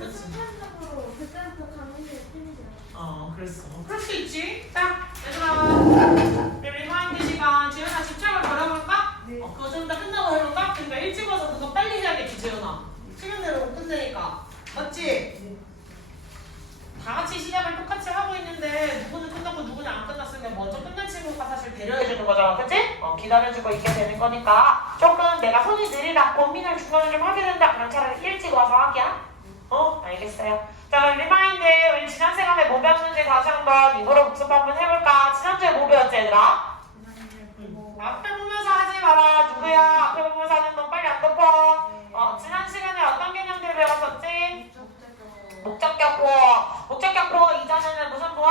그치? 순간적으로 그때부터 가는 게 틀리죠. 그랬어. 그럴 수 있지. 자, 얘들아. 리마인드 시간. 지은아 집중을 걸어볼까? 네. 그거 좀 더 끝나고 해볼까? 그러니까 일찍 와서 그거 빨리 해야겠지, 지은아. 시간 내로 못 끝내니까. 맞지? 네. 다 같이 시작을 똑같이 하고 있는데 누구는 끝났고 누구는 안 끝났으면 먼저 끝난 친구가 사실 배려해주는 거잖아, 그치? 기다려주고 있게 되는 거니까 조금 내가 손이 느리다, 고민을 중간에 좀 하게 된다, 그럼 차라리 일찍 와서 하기야. 알겠어요. 자, 그럼 리마인드 우리 지난 시간에 뭐 배웠는지 다시 한번 입으로 복습 한번 해볼까? 지난주에 뭐 배웠지, 얘들아? 앞에 보면서 하지 마라. 누구야? 앞에 보면서 하는 건 빨리 안 덮어. 지난 시간에 어떤 개념들 배웠었지? 목적격 보어 이전에는 무슨 보어?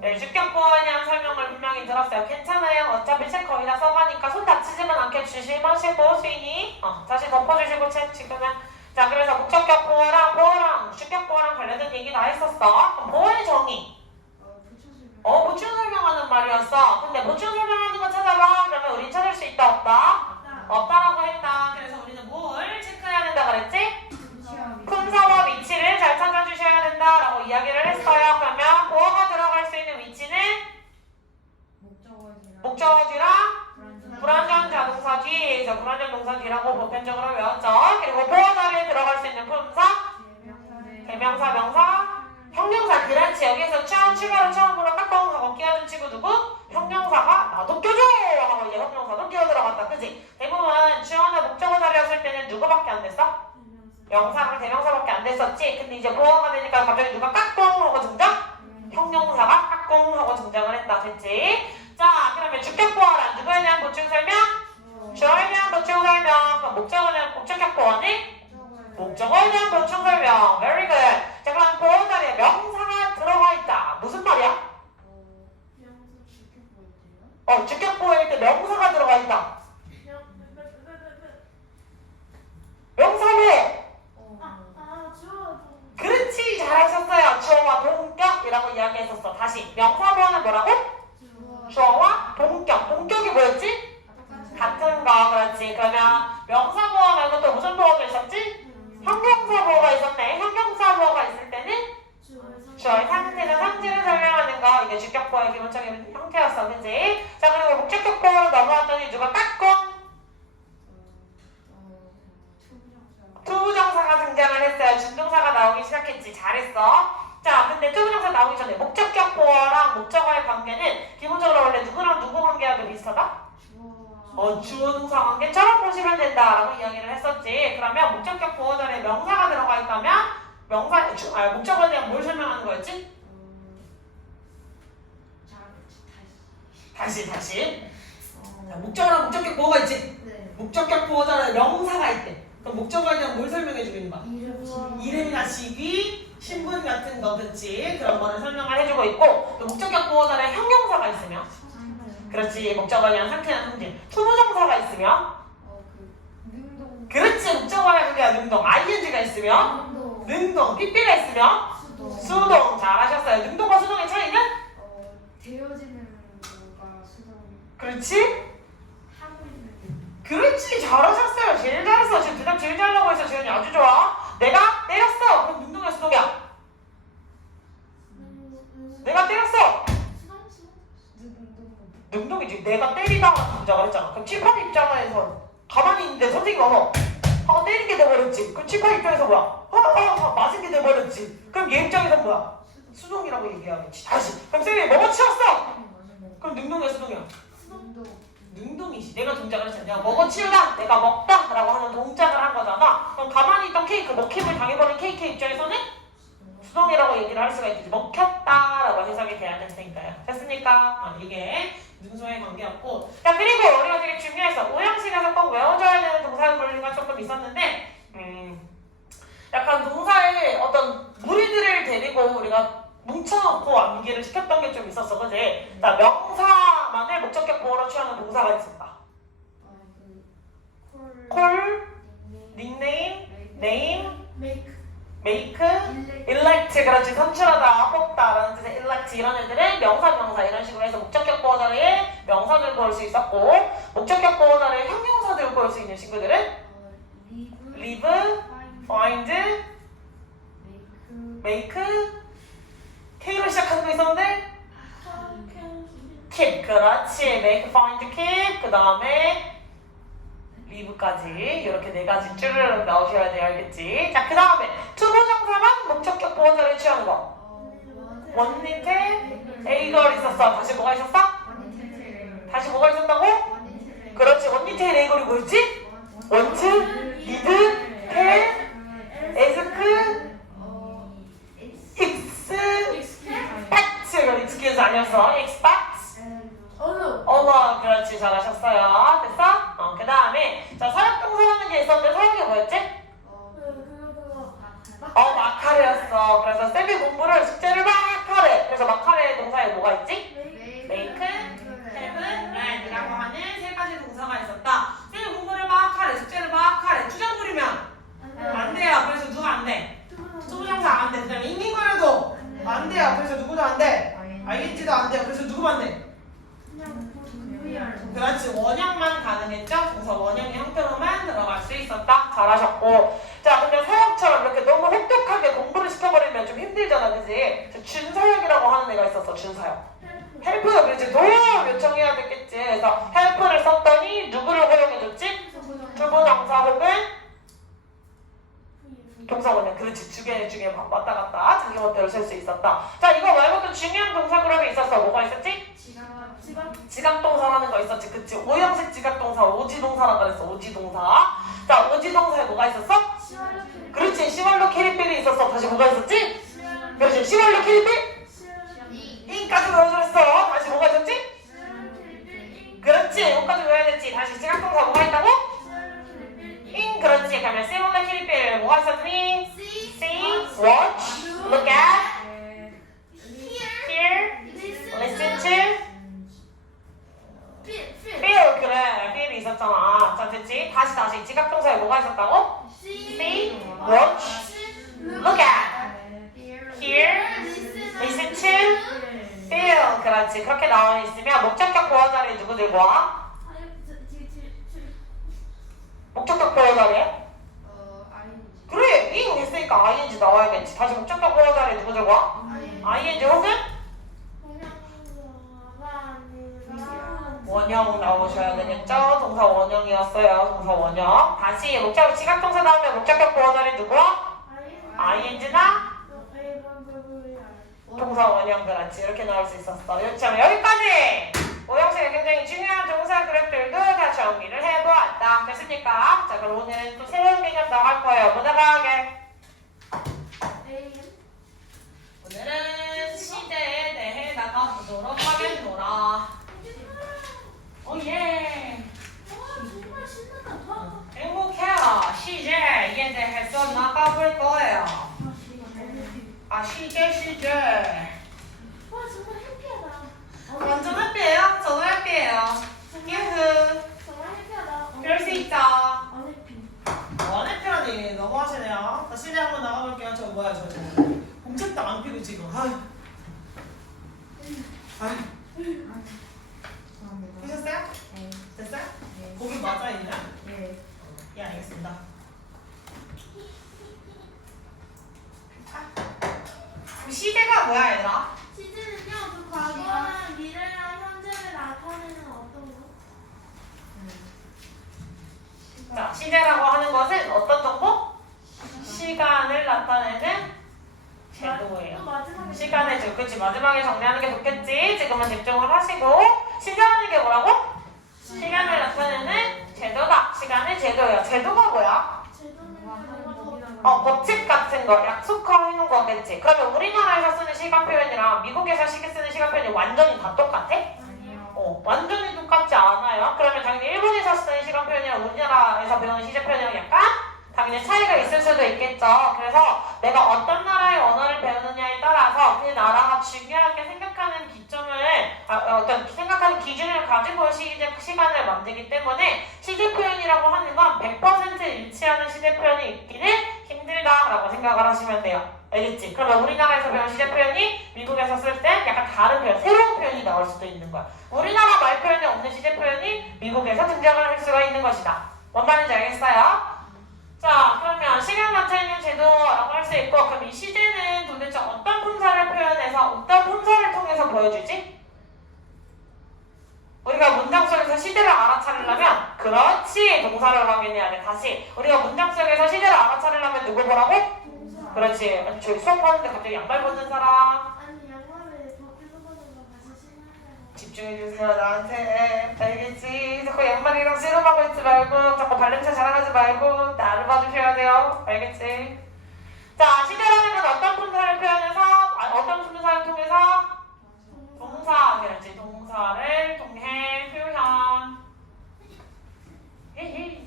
네, 주격 보어에 대한 설명을 분명히 들었어요. 괜찮아요. 어차피 책 거의 다 써가니까 손 다치지만 않게 주시마시고 수인이 다시 덮어주시고 책 지금은. 자, 그래서 목적격 보어랑 주격 보어랑 관련된 얘기 다 했었어. 그럼 보어의 정의. 보충 설명하는 말이었어. 근데 보충 설명하는 거 찾아봐. 그러면 우린 찾을 수 있다, 없다? 없다라고 했다. 그래서 우리는 뭘 체크해야 된다 그랬지? 품사와 위치를 잘 찾아주셔야 된다라고 이야기를 했어요. 그러면 보어가 들어갈 수 있는 위치는 목적어지랑 불완전 자동사 뒤. 그래서 불완전 동사 뒤라고 보편적으로 외웠죠. 그리고 보어 자리에 들어갈 수 있는 품사, 대명사, 명사, 형용사. 그렇지. 여기서 추가로 처음으로 까꿍 하고 끼어든 친구 누구? 형용사가 나도 껴줘 하고 이제 형용사도 끼어 들어갔다. 그치? 대부분 주어나 목적어 자리였을 때는 누구밖에 안 됐어? 명사랑 대명사밖에 안 됐었지. 근데 이제 보어가 되니까 갑자기 누가 까꿍 하고 등장? 형용사가 까꿍 하고 등장을 했다. 됐지? 자, 그러면 주격 보어란 누구에 대한 보충 설명? 주어에 대한 보충 설명. 그럼 목적어에 대한 목적격 보어는? 목적어에 대한 보충 설명. Very good. 자, 그럼 보어 자리에 명사가 들어가 있다. 무슨 말이야? 주격 보어일 때 명사가 들어가 있다. 명사로. 그렇지, 잘하셨어요. 주어와 동격이라고 이야기했었어. 다시 명사 보어는 뭐라고? 주어와 동격. 동격이 뭐였지? 같은 거. 그렇지. 그러면 명사 보어 말고 또 무슨 보어가 있었지? 형용사 보어가 있었네. 형용사 보어가 있을 때는 주어의 상태나 상태를 설명하는 거. 이게 주격 보어의 기본적인 형태였어. 그치? 자, 그리고 목적격 보어로 넘어왔더니 누가 까꿍? 투부정사가 등장을 했어요. 준동사가 나오기 시작했지. 잘했어. 자, 근데 투부정사 나오기 전에 목적격 보어랑 목적어의 관계는 기본적으로 원래 누구랑 누구 관계하고 비슷하다? 주어 동사 관계처럼 보시면 된다라고 이야기를 했었지. 그러면 목적격 보어 자리에 명사가 들어가 있다면 목적어에 대한 뭘 설명하는 거였지? 다시. 자, 목적어랑 목적격 보어가 있지? 목적격 보어 자리에 명사가 있대. 그럼 목적어에 대한 뭘 설명해 주는 거야? 이름이나 직위, 신분 같은 거, 그치? 그런 거를 설명을 해주고 있고, 또 목적격 보어 자리에 형용사가 있으면, 그렇지, 목적어에 대한 상태나 성질. 투부정사가 있으면, 그렇지, 목적어에 그게 능동. ing가 있으면, 능동. 삐삐가 있으면, 수동. 잘하셨어요. 능동과 수동의 차이는? 되어지는 거가 수동. 그렇지? 그렇지, 잘하셨어요. 제일 잘했어. 지금 대답 제일 잘하고 있어. 지은이 아주 좋아. 내가 때렸어. 그럼 능동이야, 수동이야? 내가 때렸어. 능동이지. 내가 때리다가 등장을 했잖아. 그럼 칠판 입장에서 가만히 있는데 선생님이 와서 때린 게 돼버렸지. 그럼 칠판 입장에서 뭐야? 맞은 게 돼버렸지. 그럼 얘 입장에서 뭐야? 수동이라고 얘기하겠지. 다시. 그럼 선생님이 먹어치웠어. 그럼 능동이야, 수동이야? 능동이지. 내가 동작을 했잖아. 내가 먹어치우다, 내가 먹다 라고 하는 동작을 한 거잖아. 그럼 가만히 있던 케이크, 먹힘을 당해버린 케이크 입장에서는 수동이라고 얘기를 할 수가 있겠지. 먹혔다 라고 해석이 돼야 되니까요. 됐습니까? 이게 능소의 관계였고. 자, 그리고 우리가 되게 중요해서 오형식에서 꼭 외워줘야 되는 동사의 분류가 조금 있었는데 약간 동사에 어떤 무리들을 데리고 우리가 뭉쳐놓고 암기를 시켰던 게 좀 있었어. 그지? 자, 명사만을 목적격 보어로 취하는 동사가 있었다. 콜, 닉네임, 네임, 메이크, 일렉트. 그렇지. 선출하다, 뽑다 라는 뜻의 일렉트. 이런 애들은 명사 이런 식으로 해서 목적격 보어 자리에 명사들 볼 수 있었고, 목적격 보어 자리에 형용사들 볼 수 있는 친구들은 live, find, make K로 시작하는 거 있었는데 keep. 그렇지. make, find, keep. 그 다음에 leave까지 이렇게 네 가지 쭈르륵 나오셔야 돼요. 알겠지? 자, 그 다음에 투부정사만 목적격 보호자를 취하는 거. 원니테 에이걸 있었어. 다시 뭐가 있었어? 다시 뭐가 있었다고? 그렇지. 원니테 에이걸이 뭐였지? 원트, 리드, 텔, 에스크, 익스, 팩트. 익스큐즈 아니었어. 익스팩트. 어머, 그렇지. 잘하셨어요. 됐어? 그 다음에 자, 사역동사라는 게 있었는데 사역이 뭐였지? 마카레였어. 그래서 쌤이 공부를 숙제를 막 하래. 그래서 마카레 동사에 뭐가 있지? make, have, and라고 하는 세 가지 동사가 있었다. 쌤이 공부를 막 하래. 숙제를 막 하래. 투정 부리면 안 돼요. 그래서 누가 안 돼? 투부정사 안 돼. 그다음에 인민거래도 안 돼요. 그래서 누구도 안 돼? ing도 안 돼요. 그래서 누구만 돼? 그렇지. 원형만 가능했죠? 그래서 원형의 형태로만 들어갈 수 있었다. 잘하셨고. 자, 근데 사역처럼 이렇게 너무 혹독하게 공부를 시켜버리면 좀 힘들잖아. 그지? 준사역이라고 하는 애가 있었어. 준사역. 헬프. 그렇지. 도움 요청해야 됐겠지. 그래서 헬프를 썼더니 누구를 허용해줬지? 투부정사 혹은 동사원형. 그렇지. 중에 왔다 갔다 자기 멋대로 쓸 수 있었다. 자, 이거 말고도 중요한 동사 그룹이 있었어. 뭐가 있었지? 지각동사라는 거 있었지. 그치? 오형식 지각동사, 오지동사라고 그랬어. 오지동사. 자, 오지동사에 뭐가 있었어? 그렇지. 시월로 캐리필이 있었어. 다시 뭐가 있었지? 그렇지. 시월로 캐리필? 인까지 외워줬어. 다시 뭐가 있었지? 그렇지. 여기까지 외워야 됐지. 다시 지각동사 뭐가 있다고? 인. 그렇지. 그러면 시월로 캐리필 뭐가 있었니? See, watch, look at, hear, listen to, feel. 그래. feel이 있었잖아. 자, 됐지? 다시 지각동사에 뭐가 있었다고? See, watch, look at, hear, listen to, feel. 그렇지. 그렇게 나와 있으면 목적격 보호 자리에 누구 들고 와? 목적격 보호 자리에? 그래. ing 있으니까 ing 나와야겠지. 다시 목적격 보호 자리에 누구 들고 와? ing 혹은? 원형 나오셔야 되겠죠? 동사 원형이었어요. 동사 원형. 다시 목적 지각동사 다음에 목적격 보호 자리 누구? ing나 동사 원형. 그렇지. 이렇게 나올 수 있었어. 요점 여기까지. 오형식의 굉장히 중요한 동사 그룹들도 다 정리를 해보았다. 됐습니까? 자, 그럼 오늘은 또 새로운 개념 나갈 거예요. 뭐 나가게? 오늘은 시제에 대해 나가보도록 하겠노라. 오예. 행복해요. 시제에 대해서 나가볼 거예요. 시제. 정말 해피하다. 완전 해피해요? 저도 해피해요. 유후. 정말 해피하다. 그럴 수 있죠. 원해피라는 얘기 너무 하시네요. 자, 시제 한번 나가볼게요. 저 뭐야 저 공책도 안 피고 지금. 아유. 되셨어요? 네. 됐어요? 네. 거기 맞아 있나? 네. 예, 알겠습니다. 시제가 뭐야 얘들아? 시제는요, 그 과거랑 미래랑 현재를 나타내는 어떤 거? 자, 시제라고 하는 것은 어떤 정보? 시간을 나타내는 제도예요. 또 마지막에 시간의 주. 그치, 마지막에 정리하는 게 좋겠지. 지금은 집중을 하시고. 시제라는 게 뭐라고? 시간을 나타내는 제도다. 시간의 제도예요. 제도가 뭐야? 법칙 같은 거, 약속하는 거겠지. 그러면 우리나라에서 쓰는 시간 표현이랑 미국에서 쓰는 시간 표현이 완전히 다 똑같아? 아니요. 완전히 똑같지 않아요. 그러면 당연히 일본에서 쓰는 시간 표현이랑 우리나라에서 배우는 시제 표현이랑 약간 당연히 차이가 있을 수도 있겠죠. 그래서 내가 어떤 나라의 언어를 배우느냐에 따라서 그 나라가 중요하게 생각하는 어떤 생각하는 기준을 가지고 시간을 만들기 때문에 시제 표현이라고 하는 건 100% 일치하는 시제 표현이 있기는 힘들다라고 생각을 하시면 돼요. 알겠지? 그러면 우리나라에서 배운 시제 표현이 미국에서 쓸 때 약간 다른 표현, 새로운 표현이 나올 수도 있는 거야. 우리나라 말 표현에 없는 시제 표현이 미국에서 등장을 할 수가 있는 것이다. 뭔 말인지 알겠어요? 자, 그러면 그러면 시간 갇혀있는 제도라고 할 수 있고, 그럼 이 시제는 도대체 어떤 품사를 표현해서 어떤 품사를 통해서 보여주지? 우리가 문장 속에서 시제를 알아차리려면 그렇지 동사를 확인해야 돼. 다시 우리가 문장 속에서 시제를 알아차리려면 누구 보라고? 동사. 그렇지. 아니, 저기 수업하는데 갑자기 양말 벗는 사람 아니 양말을 벗기도 벗는 거 다시 신으려고. 집중해주세요 나한테. 알겠지? 자꾸 양말이랑 씨름하고 있지 말고 자꾸 발냄새 자랑하지 말고 나를 봐주셔야 돼요. 알겠지? 자, 시제라는 건 어떤 품사를 표현해서 어떤 품사를 통해서 동사, 그렇지. 동사를 통해 표현. 헤헤.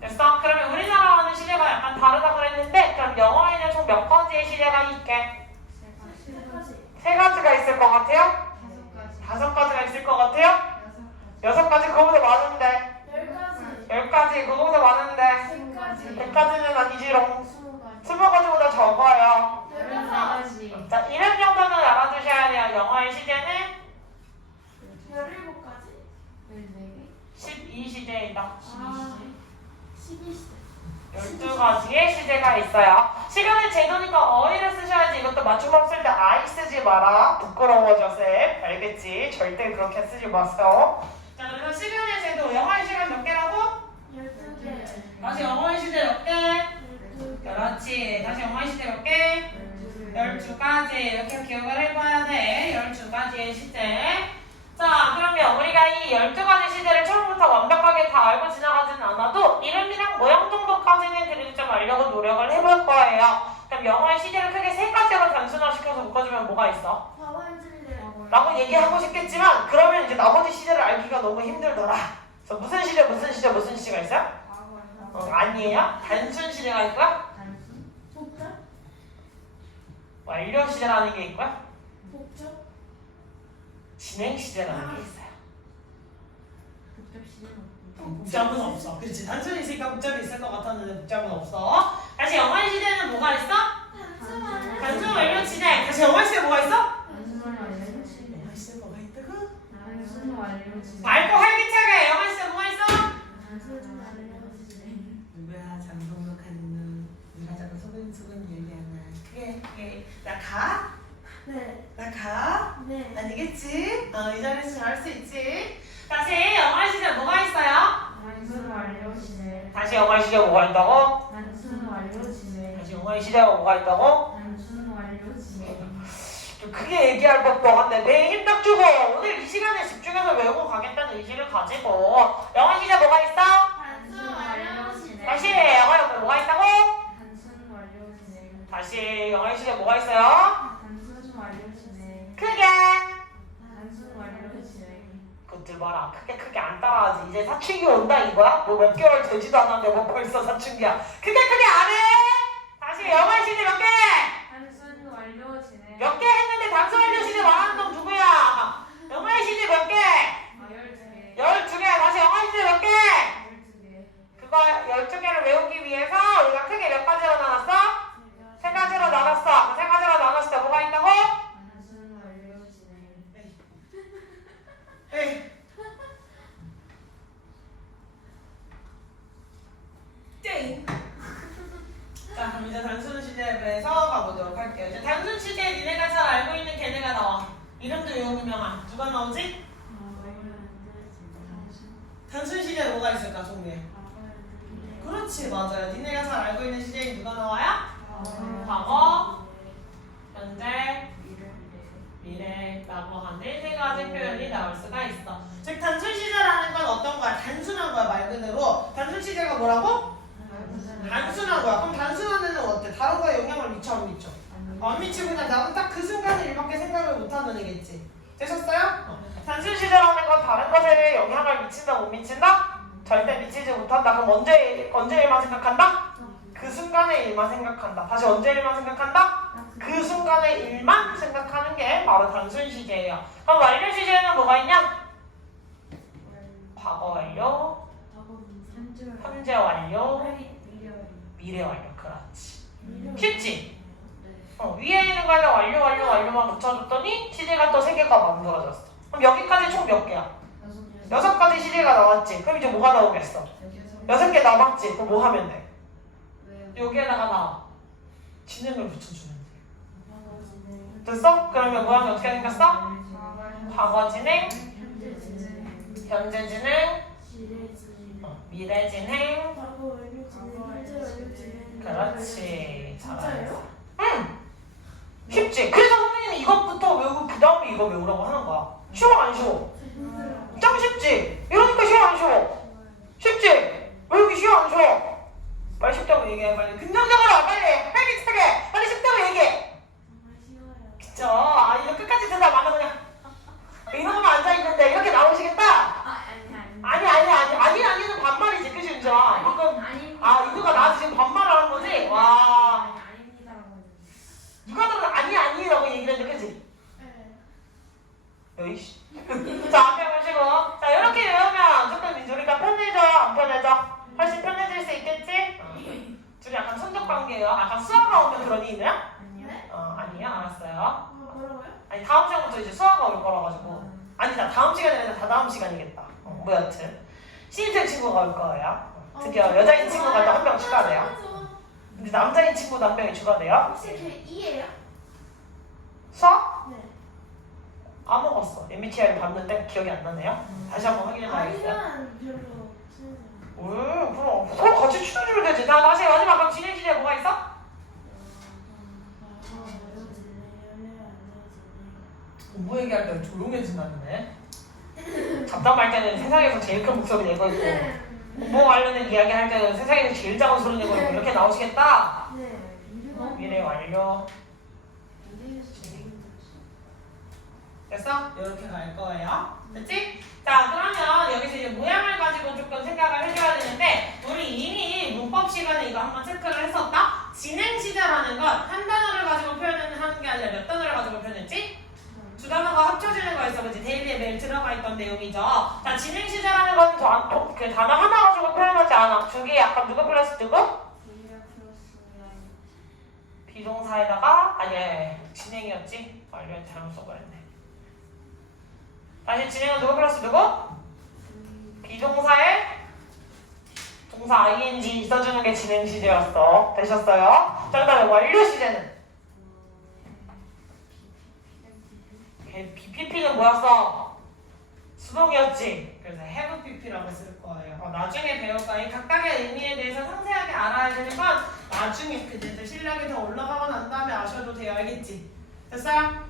됐어? 그러면 우리나라와는 시제가 약간 다르다 그랬는데, 그럼 영어에는 총 몇 가지의 시제가 있게? 세 가지가 있을 것 같아요? 5가지가 있을 것 같아요? 6가지 그거보다 많은데. 10가지 그거보다 많은데. 100가지는 아니지롱. 20가지보다 적어요. 자, 이런 정도는 알아두셔야 돼요. 영어의 시제는 17가지? 12시제이다. 12시대. 12가지의 시제가 있어요. 시간의 제도니까 어휘를 쓰셔야지. 이것도 맞춤법 쓸 때 I 쓰지 마라. 부끄러워져 쌤. 알겠지? 절대 그렇게 쓰지 마세요. 자, 그래서 시간의 제도. 영어의 시간 몇 개라고? 12개. 다시 영어의 시제 몇 개? 12개. 그렇지. 다시 영어의 시제 몇 개? 12가지. 이렇게 기억을 해봐야 돼. 12가지의 시제. 자, 그러면 우리가 이 12가지 시제를 처음부터 완벽하게 다 알고 지나가지는 않아도 이름이랑 모양 정도까지는 그래도 좀 알려고 노력을 해볼 거예요. 그럼 영어의 시제를 크게 3가지로 단순화시켜서 묶어주면 뭐가 있어? 라고 얘기하고 싶겠지만 그러면 이제 나머지 시제를 알기가 너무 힘들더라. 그래서 무슨 시제가 있어요? 아니에요? 단순 시제가 있고요? 복잡? 완료 시제라는 게 있고요? 복잡? 진행 시제라는 게 있어요. 복잡은 없어. 그렇지. 단순히 있으니까 복잡이 있을 것 같았는데 복잡은 없어. 다시 영어의 시제는 뭐가 있어? 단순 완료 진행. 다시 영어의 시제 뭐가 있어? 영어의 시제 뭐가 있다고? 맑고 활기차게. 영어의 시제 뭐가 있어? 누구야 장동력하는 놈. 누가 자꾸 소근소근 얘기하나. 그게 나 가? 네. 나 가? 네. 아니겠지? 이 자리에서 잘할 수 있지. 다시 영어의 시제 뭐가 있어요? 다시 영어의 시제 뭐가 있다고? 다시 영어의 시제가 뭐가 있다고? 좀 크게 얘기할 법도 한데 배에 힘 딱 주고 오늘 이 시간에 집중해서 외우고 가겠다는 의지를 가지고 영어의 시제 뭐가 있어? 다시 영어의 뭐가 있다고? 다시 영어의 시제 뭐가 있어요? 크게 그것들 봐라. 크게 안 따라하지. 이제 사춘기 온다 이거야? 뭐 몇 개월 되지도 않았는데 뭐 벌써 사춘기야. 크게 안 해. 다시 영어의 시제 몇 개? 몇 개 했는데 단순 완료 시제 말하는 놈 누구야? 영어의 시제 몇 개? 12개. 다시 영어의 시제 몇 개? 그거 12개를 외우기 위해서 우리가 크게 몇 가지로 나눴어? 3가지로 나눴어. 그 3가지로 나눴을 때 뭐가 있다고? 에이. 땡. 자, 그럼 이제 단순 시제에서 가보도록 할게요. 이제 단순 시제에 니네가 잘 알고 있는 걔네가 나와. 이름도 유명한 누가 나오지? 단순 시제에 뭐가 있을까, 종류에? 그렇지, 맞아요. 니네가 잘 알고 있는 시제에 누가 나와요? 과거, 현재, 미래라고 하는 3가지 표현이 나올 수가 있어. 즉 단순 시제라는 건 어떤 거야? 단순한 거야. 말 그대로 단순 시제가 뭐라고? 단순한 거야. 그럼 단순한 애는 어때? 다른 거에 영향을 미쳐 안 미쳐? 안 미치고 그냥 나도 딱 그 순간에 일밖에 생각을 못하는 애겠지. 되셨어요? 단순 시제라는 건 다른 것에 영향을 미친다 못 미친다? 절대 미치지 못한다. 그럼 언제 일만 생각한다? 그 순간의 일만 생각한다. 다시 언제 일만 생각한다? 그 순간의 일만 생각하는 게 바로 단순 시제예요. 그럼 완료 시제에는 뭐가 있냐? 과거 완료, 현재 완료, 미래 완료. 그렇지. 쉽지? 위에 있는 거에다 완료만 붙여줬더니 시제가 또 3개가 만들어졌어. 그럼 여기까지 총 몇 개야? 6가지 시제가 나왔지. 그럼 이제 뭐가 나오겠어? 6개 남았지? 그럼 뭐 하면 돼? 왜요? 여기에다가 나 진행을 붙여주면 돼. 과거 진행. 됐어? 그러면 모양이 어떻게 생겼어? 과거 진행, 현재 진행. 현재 진행, 미래 진행. 미래 진행. 과거 완료 진행. 현재 완료 진행. 그렇지. 잘하네. 진짜요? 응. 쉽지? 그래서 선생님이 이것부터 외우고 그 다음에 이거 외우라고 하는 거야. 쉬워 안 쉬워? 짱 쉽지? 이러니까 쉬워 안 쉬워? 쉽지? 외우기 쉬워 안 쉬워? 빨리 쉽다고 얘기해 빨리. 긍정적으로 빨리. 빨리 차게. 빨리 쉽다고 얘기해. 정말 쉬워요. 그쵸? 아 이거 끝까지 대답 안 하고 그냥 이러고만 앉아있는데 이렇게 나오시겠다? 아니는 반말이지 그치 은주아? 방금 아 이누가 나한테 지금 반말을 하는 거지? 와 누가 들어도 아니라고 얘기를 했는데 그치? 에이씨 자 앞에 보시고 자 이렇게 외우면 조금 민주리가 편해져 안 편해져? 훨씬 편해질 수 있겠지? 둘이 약간 손톱관계예요. 아까 수학가 오면 그러니 이누야? 아니야 알았어요. 뭐라고요? 아니 다음 시간부터 이제 수학가 올 거라 가지고 아니다 다음 시간이 아니라 다 다음 시간이겠다. 뭐 여튼 신입생 친구가 올 거예요. 드디어 여자인 친구가 또 한 명 추가돼요. 근데 남자인 친구도 한 명이 추가돼요. 혹시 걔 E예요? 수학? 네. 안 먹었어. MBTI를 봤는데 기억이 안 나네요. 다시 한번 확인해봐야겠어요. 아니면 별로 그럼 서로 같이 추천해주면 되지. 나 다시 마지막 그럼 진행 시제 뭐가 있어? 공부 얘기할 때 조용해진다네. 잡담할 때는 세상에서 제일 큰 목소리 내고 있고 공부 관련된 이야기 할 때는 세상에서 제일 작은 소리 내고 있고 이렇게 나오시겠다? 네. 미래 완료. 됐어? 이렇게 갈 거예요. 됐지? 자 그러면 여기서 이제 모양을 가지고 조금 생각을 해줘야 되는데 우리 이미 문법 시간에 이거 한번 체크를 했었다? 진행 시제라는 건 한 단어를 가지고 표현을 하는 게 아니라 몇 단어를 가지고 표현했지? 두 단어가 합쳐지는 거 있어. 그치? 데일리에 매일 들어가 있던 내용이죠. 자 진행 시제라는 건 그 단어 하나 가지고 표현하지 않아. 저기 약간 누가 플러스 누구? 비동사에다가 아니 진행이었지? 완료에 잘못 써버렸네. 다시 진행은 누구 플러스 누구? 비동사에 동사 ing 써주는 게 진행 시제였어. 되셨어요? 자 그다음에 완료 시제는 BPP는 뭐였어? 수동이었지. 그래서 have PP라고 쓸 거예요. 나중에 배울 거예요. 각각의 의미에 대해서 상세하게 알아야 되는 건 나중에 그들 실력이 더 올라가고 난 다음에 아셔도 돼요. 알겠지? 됐어요?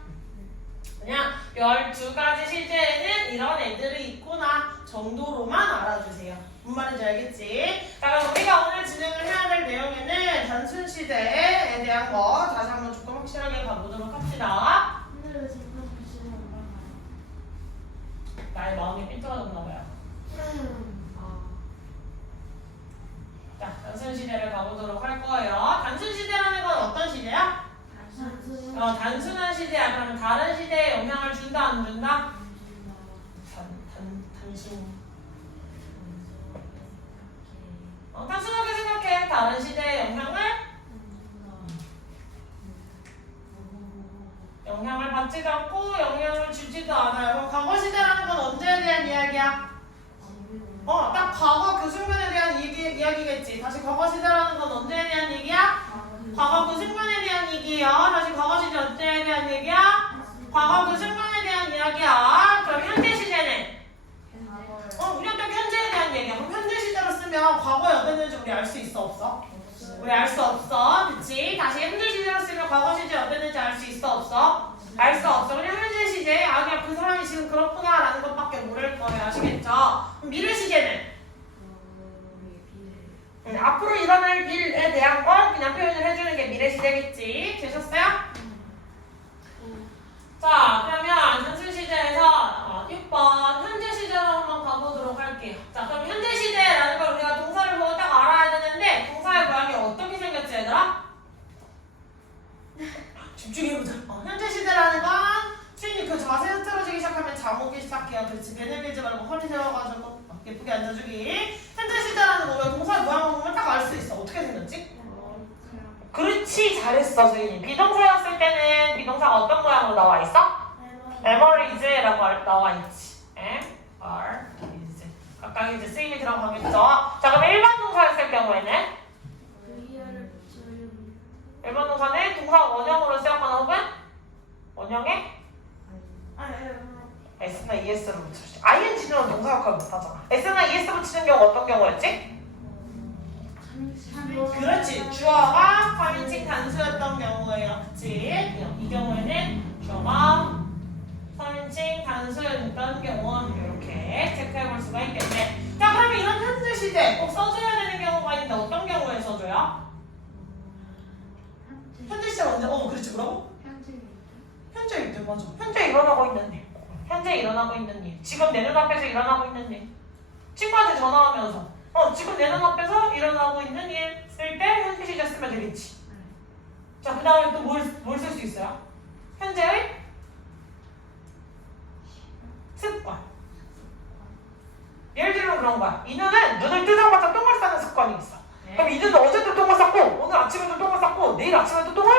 그냥 12가지 시제에는 이런 애들이 있구나 정도로만 알아주세요. 무슨 말인지 알겠지? 자 그럼 우리가 오늘 진행을 해야 될 내용에는 단순 시제에 대한 거 다시 한번 조금 확실하게 가보도록 합시다. 나의 마음이 삐뚤어졌나 봐요. 자 단순 시제를 가보도록 할 거예요. 단순 시제라는 건 어떤 시제야? 단순한 시제야. 그러면 다른 시대에 영향을 준다 안 준다? 단순. 단순하게 생각해. 다른 시대에 영향을 받지도 않고 영향을 주지도 않아요. 그럼 과거 시대라는 건 언제에 대한 이야기야? 딱 과거 그 순간에 대한 이야기겠지. 다시 과거 시대라는 건 언제에 대한 얘기야? 과거 그 순간에 대한 얘기야. 다시 과거 시제 언제에 대한 얘기야? 과거 그 순간에 대한 이야기야. 그럼 현재 시제는? 우리 어떤 현재에 대한 얘기야. 그럼 현재 시제로 쓰면 과거에 어땠는지 우리 알 수 있어 없어? 우리 알 수 없어. 그치? 다시 현재 시제로 쓰면 과거 시제 어땠는지 알 수 있어 없어? 알 수 없어. 그냥 현재 시제 그냥 그 사람이 지금 그렇구나 라는 것밖에 모를 거예요. 아시겠죠? 그럼 미래 시제는? 앞으로 일어날 일에 대한 건 그냥 표현을 해주는 게 미래 시제겠지. 되셨어요? 자 그러면 단순 시제에서 6번 현재 시제로 한번 가보도록 할게요. 자 그럼 현재 시제라는 걸 우리가 동사를 보고 딱 알아야 되는데 동사의 모양이 어떻게 생겼지 얘들아? 집중해보자. 현재 시제라는 건 수인이 그 자세 흐트러지기 시작하면 잠 오기 시작해요. 그렇지. 배는 밀지 말고 허리 세워가지고 예쁘게 앉아주기. 현재 시제라는 거 왜 동사의 모양을 보면 딱 알 수 있어. 어떻게 생겼지? 그렇지. 잘했어 수인이. 비동사였을 때는 비동사가 어떤 모양으로 나와 있어? MR이즈라고 나와 있지. MR is. 각각 이제 쓰임이 들어가겠죠. 자 그럼 일반 동사였을 경우에는 VR을 붙여요. 일반 동사는 동사 원형으로 쓰였거나 혹은 원형에 s나 es를 붙이죠. ing는 동사 역할 못하잖아. s나 es 붙이는 경우 어떤 경우였지? 그렇지. 주어가 3인칭 단수였던 경우예요. 그치? 이 경우에는 주어가 3인칭 단수였던 경우 이렇게 체크해볼 수가 있겠네. 자, 그러면 이런 현재 시제 꼭 써줘야 되는 경우가 있는데 어떤 경우에 써줘요? 현재 시제 언제? 그렇지. 그럼? 현재 일때 맞아. 현재 일어나고 있는 일. 현재 일어나고 있는 일. 지금 내 눈앞에서 일어나고 있는 일. 친구한테 전화하면서 지금 내 눈앞에서 일어나고 있는 일 쓸 때 현재 시제 쓰면 되겠지. 자, 그 다음에 또 뭘 쓸 수 있어요? 현재의 습관. 예를 들면 그런 거야. 이 눈은 눈을 뜨자마자 똥을 싸는 습관이 있어. 그럼 이 눈은 어제도 똥을 쌌고 오늘 아침에도 똥을 쌌고 내일 아침에도 똥을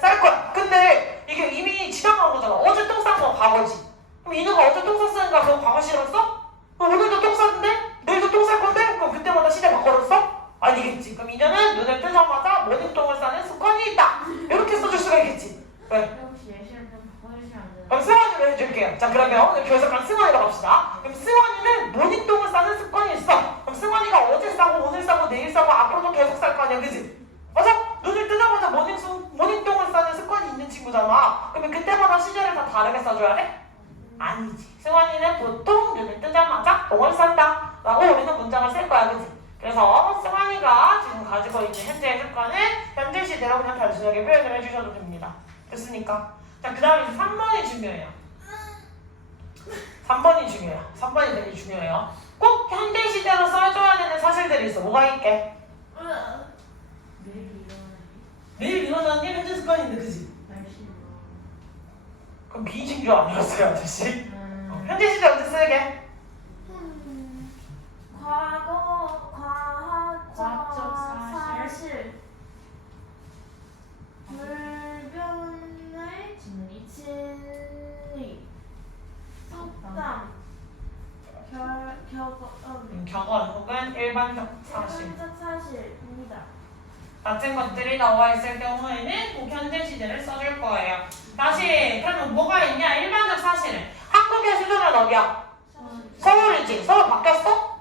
쌀 거야. 근데 이게 이미 지나간 거잖아. 어제 똥 싼 건 과거지. 그럼 이 눈가 어제 똥 쌌으니까 그거 과거 시였어? 오늘도 똥 쌌는데? 내일도 똥 쌀 건데? 그럼 그때마다 시대 바꿔줬어? 아니겠지. 그럼 이 눈은 눈을 뜨자마자 모닝똥을 싸는 습관이 있다. 이렇게 써줄 수가 있겠지. 왜? 혹시 예시를 좀 바꿔주시면 안 되나요? 그럼 승환이로 해줄게요. 자, 그러면 오늘 교사관 승환이라고 합시다. 그럼 승환이는 모닝똥을 싸는 습관이 있어. 그럼 승환이가 어제 싸고 오늘 싸고 내일 싸고 앞으로도 계속 쌀 거 아니야, 그지? 맞아? 눈을 뜨자마자 모닝똥을 싸는 습관이 있는 친구잖아. 그러면 그때마다 시제를 다 다르게 써줘야 돼? 아니지. 승환이는 보통 눈을 뜨자마자 똥을 싼다 라고 우리는 문장을 쓸 거야, 그지? 그래서 승환이가 지금 가지고 있는 현재의 습관은 현재 시대로 그냥 단순하게 표현을 해주셔도 됩니다. 됐습니까? 자, 그 다음에 이제 3번이 중요해요. 3번이 중요해요. 3번이 되게 중요해요. 꼭 현대 시대로 써줘야 되는 사실들이 있어. 뭐가 있게? 내일 일어나는 게 현재 습관인데, 그지? 그럼 비징조 아니었어요, 아저씨? 현재 시대 언제 쓰게? 과학적 사실. 불변의 진리. 속담. 격언 혹은 일반적 사실. 일반적 사실입니다. 같은 것들이 나와 있을 경우에는 꼭 현재 시제를 써줄 거예요. 다시 그러면 뭐가 있냐? 일반적 사실은 한국의 수도는 어디야? 서울이지. 서울 바뀌었어?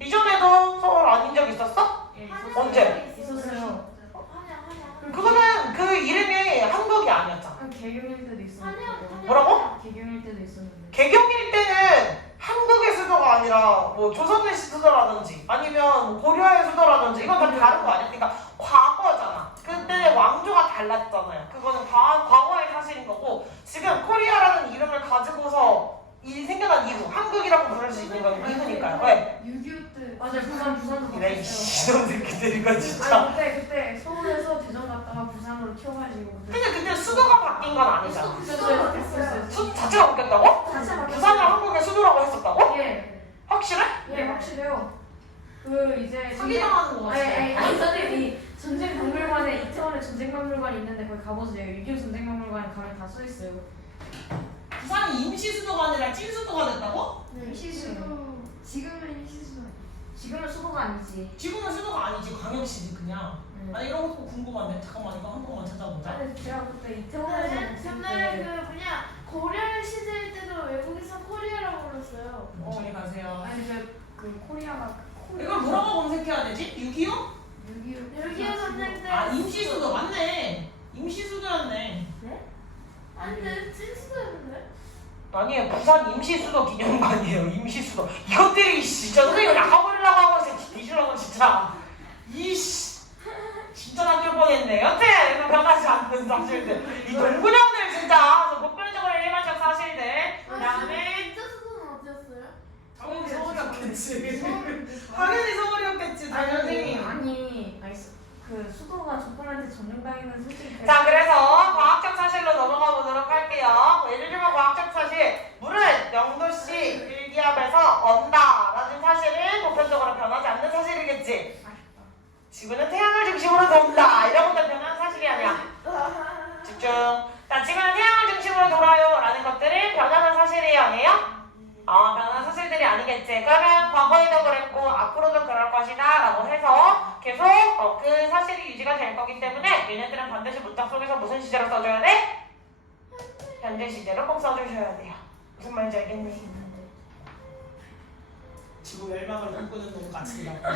이전에도 서울 아닌 적 있었어? 언제? 있었어요. 그거는 그 이름이 한국이 아니었잖아. 개경일 때도 있었는데. 뭐라고? 개경일 때도 있었는데. 개경일 때는 한국의 수도가 아니라 뭐 조선의 수도라든지 아니면 고려의 수도라든지 이건 다 다른 거 아니야? 그러니까 과거잖아. 그때 왕조가 달랐잖아요. 그거는 과거의 사실인 거고 지금 코리아라는 이름을 가지고서 이 생겨난 이후 한국이라고 부를 수 있는 건 이후니까요. 왜? 6.25 때. 맞아요. 부산도 이래 바뀌었어요. 이놈 새끼들 이거 진짜. 아니 그때 서울에서 대전 갔다가 부산으로 튀어가지고. 근데 그때 수도가 바뀐 건 아니잖아. 수도가 바뀌었어요. 수 자체가 바뀌었다고? 자체 바뀌었어요. 부산을 한국의 수도라고 했었다고? 예. 확실해? 예, 확실해요. 그 이제 사기당하는 거 같아. 아니 선생님이 전쟁 박물관에 이태원에 전쟁 박물관이 있는데 거기 가보세요. 6.25 전쟁 박물관에 가면 다 써 있어요. 부산이 임시 수도가 아니라 찐 수도가 됐다고? 임시수도. 지금은 임시수도. 지금은 수도가 아니지. 지금은 수도가 아니지 광역시지 그냥. 아니 이런 것도 궁금한데 잠깐만 이거 한 번만 찾아보자. 아니 제가 그때 이태원에서 옛날에 고려 시대 때도 외국에서 코리아라고 불렀어요. 저리 가세요. 아니 그 코리아가 이걸 뭐라고 검색해야 되지? 6.25? 6.25 전쟁 때. 아 임시 수도 맞네. 임시 수도였네. 아니 근데 찐수도였는데? 아니에요. 부산 임시 수도 기념관이에요. 임시 수도. 이것들이 진짜 선생님을 나가버리려고 하고 뒤지려고 진짜. 이씨. 진짜 낚일 뻔했네. 여튼 이거 변하지 않는 사실들. 이 동구녕들 진짜 목표적으로 일반적 사실들. 그 다음에 진짜 수도는 어디였어요? 당연히 서울이었겠지. 당연히 서울이었겠지. 당연히. 아니 그 수도가 조건한테 점령당했는 솔직히. 자, 그래서 과학적 사실로 넘어가 보도록 할게요. 예를 들면 과학적 사실, 물은 0도씨 일기압에서 언다라는 사실은 보편적으로 변하지 않는 사실이겠지. 지구는 태양을 중심으로 돈다. 이런 것들 변하는 사실이 아니야. 집중. 자, 지구는 태양을 중심으로 돌아요. 라는 것들은 변하는 사실이 아니에요? 변하는 사실들이 아니겠지. 그러면 과거에도 그랬고 앞으로도 그럴 것이다 라고 해서 계속 그 사실이 유지가 될 거기 때문에 얘네들은 반드시 문장 속에서 무슨 시제로 써줘야 돼? 현재 시제로 꼭 써주셔야 돼요. 무슨 말인지 알겠니? 지구 멸망을 꿈꾸는 놈 같습니다.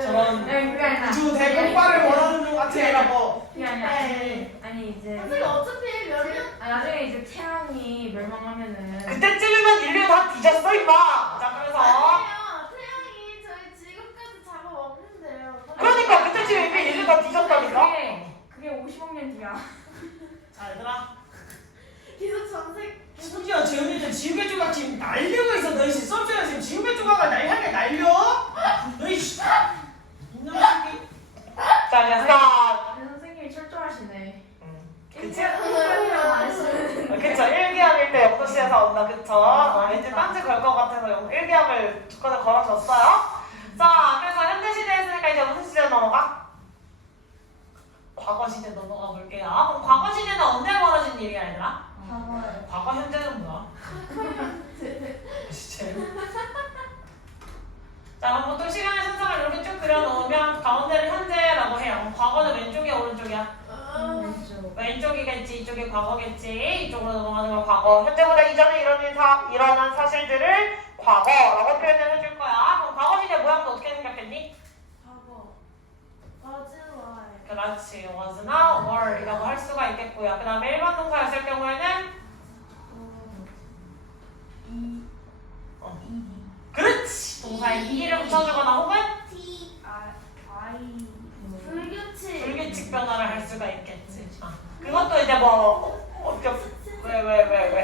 저런 그게 아니라 우주 대폭발을 원하는 놈 같으라고. 그게 아니라 아니 이제 선생님 어차피 몇 년? 나중에 이제 태양이 멸망하면은 그때쯤이면 인류 다 뒤졌어 임마. 자 그래서 아니에요. 태양이 저희 지금까지 작업 없는데요. 그러니까 그때쯤 이미 인류 다 뒤졌다니까. 그게 50억 년 뒤야. 자 얘들아 계속 전색. 심지어 재현이들 지우개 조각 지금 날리고 있어. 너희 수업시간에 지금 지우개 조각을 날 향해 날려? 너희 씨 이놈 새끼. 자 이제 스탑. 선생님이 철저하시네. 그치? 안 쓰는. 그쵸 1기함일 때 영도시에서 온다 그쵸? 왠지 딴지 걸 것 같아서 1기함을 주권을 걸어줬어요. 자 그래서 현대시대 했으니까 이제 무슨 시대 넘어가? 과거시대 넘어가 볼게요. 그럼 과거시대는 언제 벌어진 일이야 얘들아? 과거 현재는 뭐야? 시제. 자 그럼 보통 시간의 순서를 이렇게 쭉 그려놓으면 가운데를 현재라고 해요. 그럼 과거는 왼쪽이야 오른쪽이야? 왼쪽. 왼쪽이겠지, 이쪽이 과거겠지. 이쪽으로 넘어가는 건 과거. 현재보다 이전에 일어난 사실들을 과거라고 표현을 해줄 거야. 그럼 과거 시대 모양도 어떻게 생각했니? 과거. was 그렇지, was나 were이라고 할 수가 있겠고요. 그 다음에 일반 동사였을 경우에는 그렇지, 동사에 이를 붙여주거나 혹은 t i 불규칙. 불규칙 변화를 할 수가 있겠지. 그것도 이제 뭐 왜?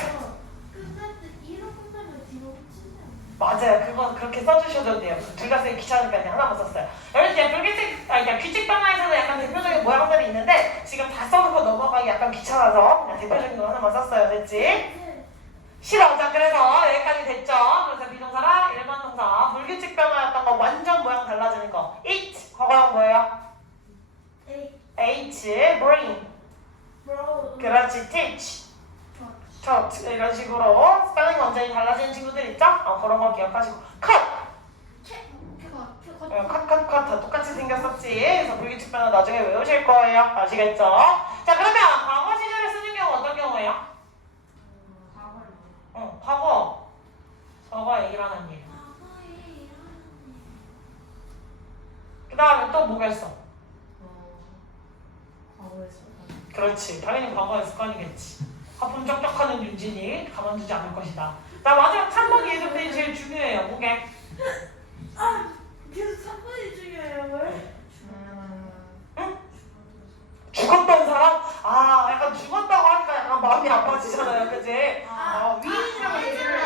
근데 이런 끝나면 뒤로 붙이면. 맞아요. 그거 그렇게 써주셔도 돼요. 둘 다 쓰기 귀찮으니까 그냥 하나만 썼어요. 여러분 이제 불규칙, 그러니까 규칙 변화에서도 약간 대표적인 모양들이 있는데 지금 다 써놓고 넘어가기 약간 귀찮아서 그냥 대표적인 거 하나만 썼어요. 됐지? 싫어. 자 그래서 여기까지 됐죠? 그래서 비동사랑 일반 동사 불규칙 변화였던 거 완전 모양 달라지는 거. eat 과거형 뭐예요? H bring 그렇지 teach taught 이런 식으로 스펠링 완전히 달라지는 친구들 있죠? 그런 거 기억하시고 cut 컷 다 똑같이 생겼었지. 그래서 불규칙 변화 나중에 외우실 거예요. 아시겠죠? 자 그러면 과거 시제를 쓰는 경우 어떤 경우예요? 과거에 일어난 일. 그 다음에 또 뭐가 있어? 과거에서. 그렇지. 당연히 과거의 습관이겠지. 화분 쩍쩍하는 윤진이 가만두지 않을 것이다. 자 마지막 3번 예습들이 제일 중요해요. 뭐게? 계속 3번이 중요해요. 왜? 응? 죽었던 사람? 약간 죽었다고 하니까 약간 마음이 아파지잖아요. 그치? 위인이라고 얘기를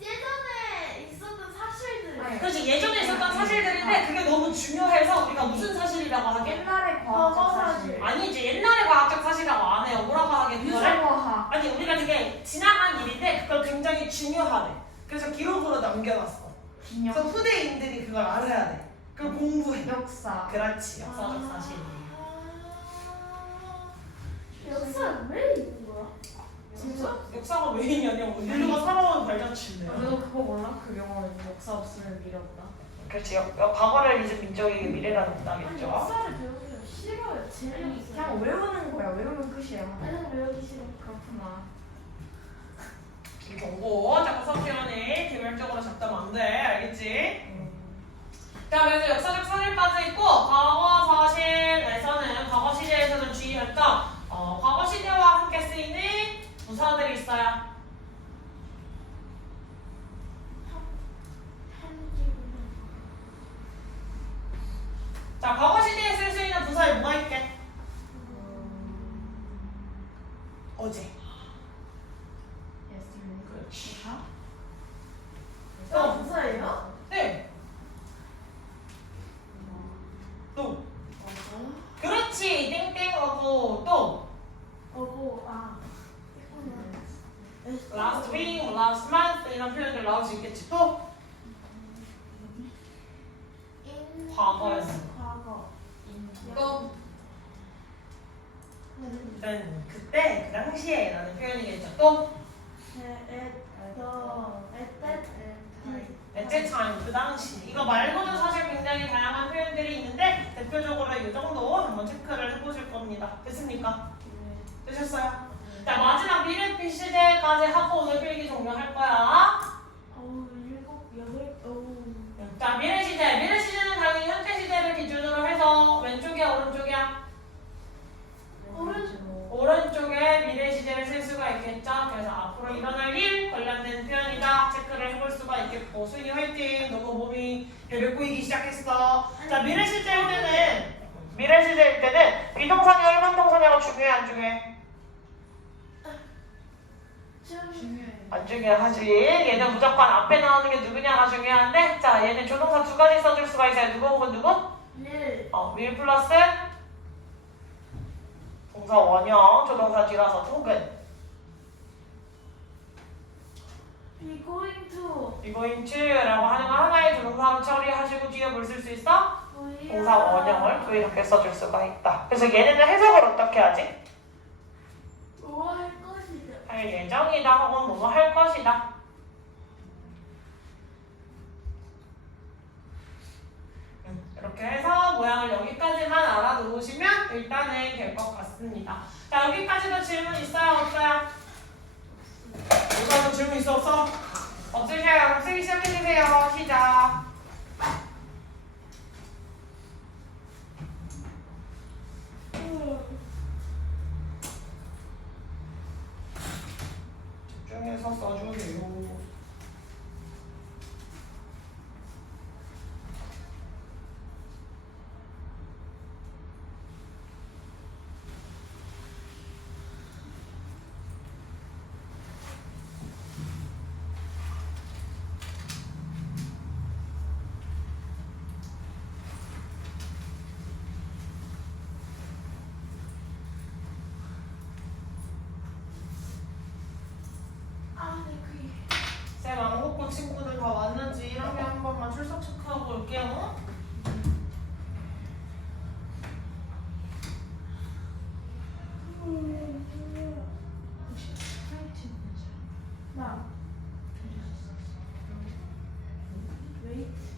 예전에 있었던 사실들. 그렇지. 예전에 있었던 사실들인데 그게 너무 중요해서 우리가 무슨 사실이라고 하게? 옛날의 과학적 사실. 아니지. 옛날의 과학적 사실이라고 안 해요. 뭐라고 하게? 그거를? 유사과학. 아니 우리가 되게 지나간 일인데 그걸 굉장히 중요하대. 그래서 기록으로 남겨놨어. 기념. 그래서 후대인들이 그걸 알아야 돼. 그걸 공부해. 역사. 그렇지. 역사적 사실이에요. 역사는 왜 있는 거야? 역사가 왜 있냐면 인류가 살아온 발자취인데요. 너 그거 몰라? 그 영어는 역사 없으면 미래보다. 그렇지. 과거를 잊은 민족에게 미래라는 아니 문학이죠. 역사를 배우기가 싫어요. 재미없어요. 그냥 외우는 거야. 외우면 끝이야. 나는 외우기 싫어. 그렇구나. 이렇게 오고 자꾸 성질하니 개별적으로 잡다면 안 돼. 알겠지? 자 그래서 역사적 사실까지 있고 과거 사실에서는 과거 시제에서는 주의할점 과거 시제와 함께 쓰이는 부사들이 있어요. 자 과거 시제에 쓸 수 있는 부사에 뭐가 있게? 어제. 그렇지. 또 부사예요? 네. 또. 그렇지. 땡땡 하고 또. last week, last month 이런 표현들 나올 수 있겠지. 또 과거였어. 과거. 또 그때 그 당시에 라는 표현이겠죠. 또 at at that time, 그 당시. 이거 말고도 사실 굉장히 다양한 표현들이 있는데 대표적으로 이 정도 한번 체크를 해보실 겁니다. 됐습니까? 되셨어요? 자, 마지막 미래 시제까지 하고 오늘 필기 종료할 거야. 일곱, 여덟, 자, 미래 시제는 당연히 현재 시제를 기준으로 해서 왼쪽이야, 오른쪽이야? 오른쪽에 미래 시제를 쓸 수가 있겠죠. 그래서 앞으로 일어날 일 관련된 표현이다 체크를 해볼 수가 있겠고. 수인이 화이팅. 너무 몸이 배를 꼬이기 시작했어. 자, 미래 시제일 때는 비동사니 얼만동사냐가 중요해, 안 중요해? 안 중요하지. 얘는 무조건 앞에 나오는 게 누구냐가 중요한데, 자, 얘는 조동사 두 가지 써줄 수가 있어요. 누구 혹은 누구? will 플러스 동사 원형, 조동사 뒤라서 혹은 be going to going to라고 하는 거 하나의 조동사로 처리하시고 뒤에 뭘 쓸 수 있어? 동사 원형을 또 이렇게 써줄 수가 있다. 그래서 얘네는 해석을 어떻게 하지? 뭐 할 것이다. 할 예정이다 혹은 뭐뭐 할 것이다. 이렇게 해서 모양을 여기까지만 알아놓으시면 일단은 될 것 같습니다. 자, 여기까지도 질문 있어요? 없어요? 여기까지도 질문 있어? 없어? 없으셔요? 그럼 쓰기 시작해주세요. 시작. 집중해서 써주세요. 쌤 안국고 친구들 다 왔는지 1학년 한 번만 출석 체크하고 올게요. 나. 웨이트.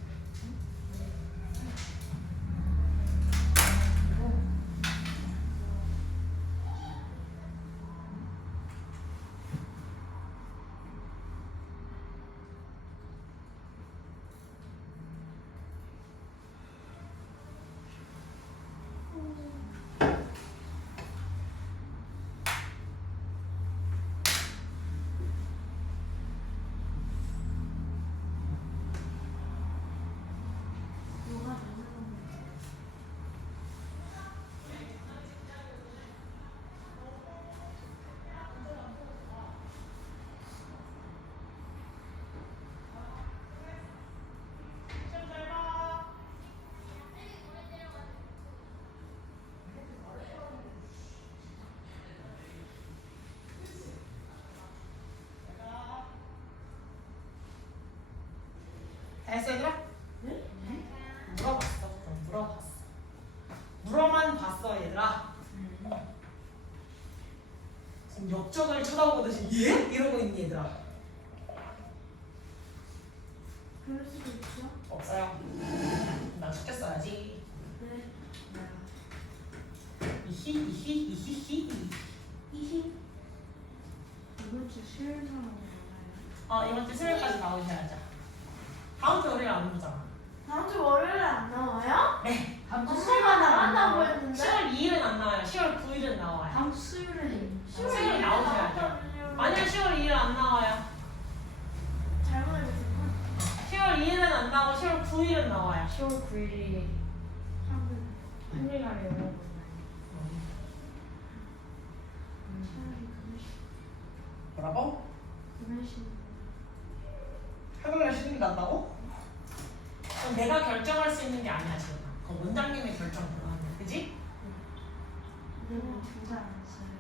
다 했어 얘들아? 네? 물어봤어. 물어만 봤어 얘들아. 지금 역적을 쳐다보듯이 예? 이러고 있니 얘들아? 그럴 수도 있죠. 없어요. 나 숙제 써야지. 네. 이히. 이히. 이번 주 수요일 사람 이번 주 수요일까지 나오셔야죠. 다음 주 월요일 안 오잖아. 다음 주 월요일에 안 나와요? 네. 다음 주 엄마가 나간다고 나와요. 했는데. 10월 2일은 안 나와요. 10월 9일은 나와요. 다음 주 수요일에 수요일 나오셔야죠. 아니요, 10월 2일 안 나와요. 잘못했구나. 10월 2일은 안 나오고 10월 9일은 나와요. 10월 9일이 한일날이에요. 뭐라고? 금요일 화요일날 쉬는 게 낫다고? 그럼 내가 결정할 수 있는 게 아니야 지금. 그 원장님의 결정으로 하는 거, 그지? 둘다안 써요.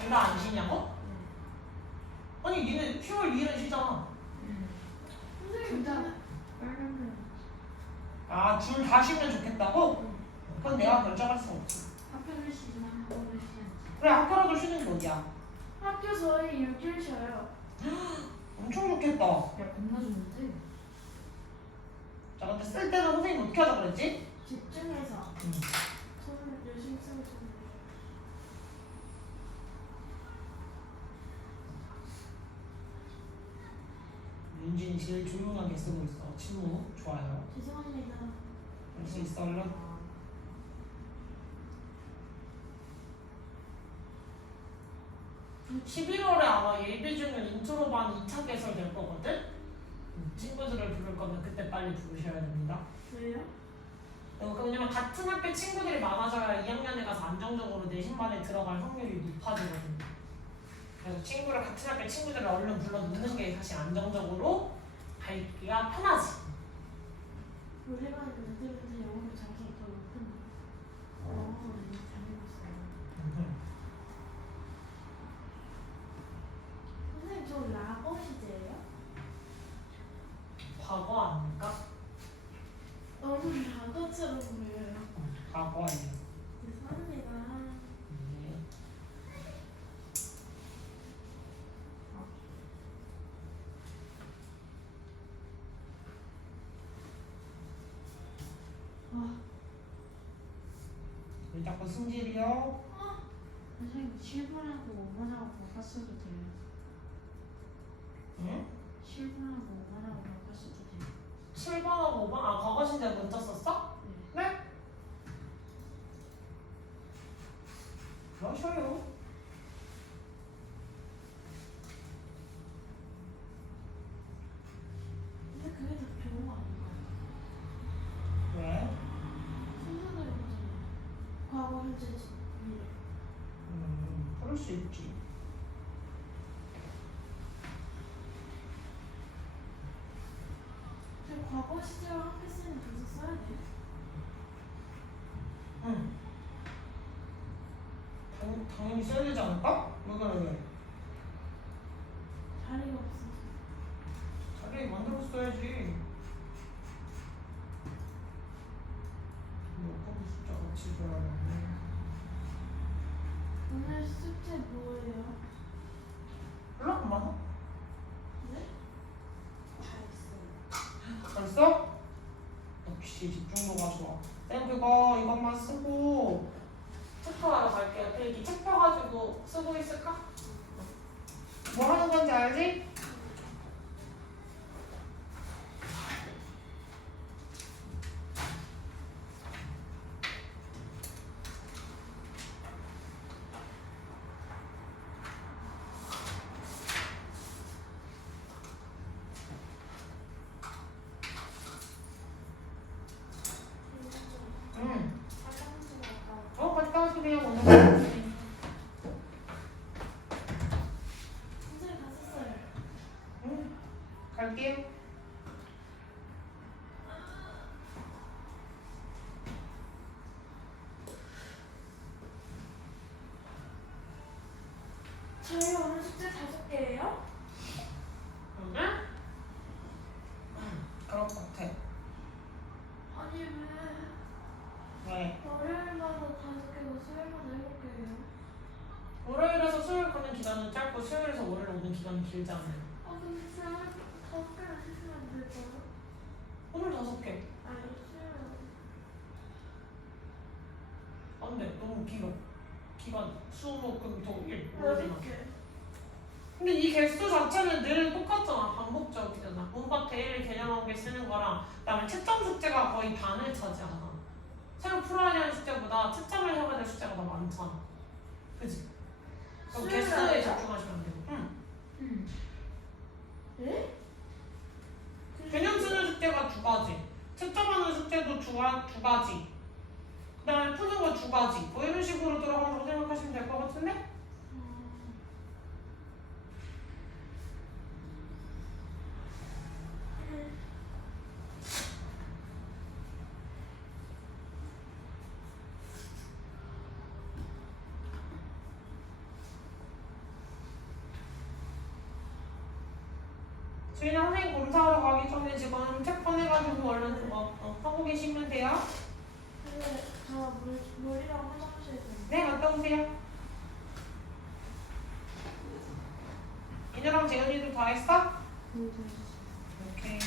둘 다 안 쉬냐고? 아니 니네 10월 2일은 쉬잖아. 둘다 빨간색. 아, 둘 다 쉬면 좋겠다고? 그건 내가 결정할 수 없지. 학교를 쉬지만 학원을 쉬지 않지. 그래, 학교라도 쉬는 게 어디야? 학교 저희 6일 쉬어요. 엄청 좋겠다. 야 겁나 좋은데? 자 근데 쓸 때는 선생님 어떻게 하자 그랬지? 집중해서. 손을 열심히 쓰고 있는데. 윤진이 제일 조용하게 쓰고 있어. 친구 좋아요. 죄송합니다. 할 수 있어 얼른. 11월에 아마 예비중은 인트로반 2차 개설 될 거거든? 친구들을 부를 거면 그때 빨리 부르셔야 됩니다. 왜요? 왜냐면 같은 학교 친구들이 많아져야 2학년에 가서 안정적으로 내신반에 들어갈 확률이 높아지거든. 그래서 친구를 같은 학교 친구들을 얼른 불러놓는 게 사실 안정적으로 가기가 편하지. 우리가 그때부터 영어를 잘해서 더 높은 영어를 잘하고 있어요. 선생님 저 라거 시제예요? 과거 아닐까? 너무 라거처럼 보여요. 과거예요. 죄송합니다. 네. 왜 자꾸 승질이요? 선생님 7분하고 5분하고 바꿨어도 돼요. 응? 7분하고 5분하고 바꿨어도 돼요. 7번하고 5번? 아 과거 시제 문자 썼어? 네? 그러셔요. 근데 그게 더 좋은 거 아닌가요? 왜? 순서대로 보잖아요. 과거, 현재, 미래. 그럴 수 있지. 근데 과거 시제와 함께 쓰는 동사 써야 돼요? 응. 당연히 써야 되지 않을까? 왜 그래? 자리가 없어서. 자리 만들어서 써야지. 컴퓨터 숫자 같이 줘야겠네. 오늘 숙제 뭐예요? 몰라? 안 맞아? 네? 벌써? 역시 집중도가 좋아. 쌤 그거 이것만 쓰고 체크하러 갈게요. 필기 책 펴가지고 쓰고 있을까? 뭐 하는 건지 알지? 응. 갔다 와서 그냥 오는 거야. 선생님 갔었어요. 응. 갈게요. 저희 오늘 숙제 5개예요? 응? 그럴 것 같아. 아니 왜 왜? 월요일마다 5개고 수요일마다 7개예요? 월요일에서 수요일 가는 기간은 짧고 수요일에서 월요일 오는 기간이 길지 않아요. 아 근데 수요일 5개를 쓰시면 안 될까요? 오늘 5개. 아니 수요일 안 돼. 너무 길어. 기간 수, 목, 금, 토, 일. 8개. 근데 이 개수 자체는 늘 똑같잖아. 반복적이잖아. 문법 데일리 개념하게 쓰는 거랑 그다음에 채점 숙제가 거의 반을 차지하잖아. 새로 풀어야 되는 숙제보다 채점을 해야 될 숙제가 더 많잖아. 그치? 그럼 수요일 개수에 아니야? 집중하시면 안 되고. 응. 네? 개념 쓰는 숙제가 2가지. 채점하는 숙제도 두 가지. 그 다음에 푸는 거 2가지. 뭐 이런 식으로 들어간다고 생각하시면 될 것 같은데? 저희는 선생님 검사하러 가기 전에 지금 책 꺼내가지고 얼른 그거 하고 계시면 돼요. 근데 저 머리랑 화장실 좀. 네, 갔다 오세요. 이누랑 재현이도 다 했어? 오케이.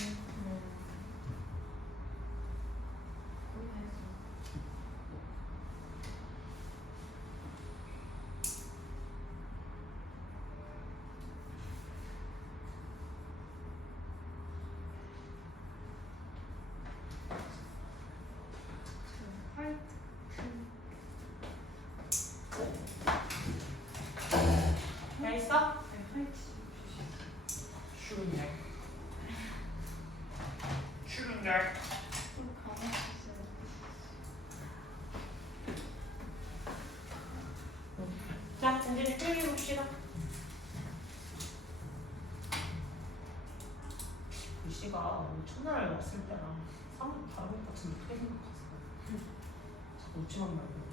있어? 네, 화이트. 쉬운 날. 쉬운 날. 좀 가봤었어요. 자, 이제 필기 봅시다. 글씨가 첫날 왔을 때랑 사뭇 다른 것 같은데 어떻게 생각하세요? 자꾸 웃지만 말고.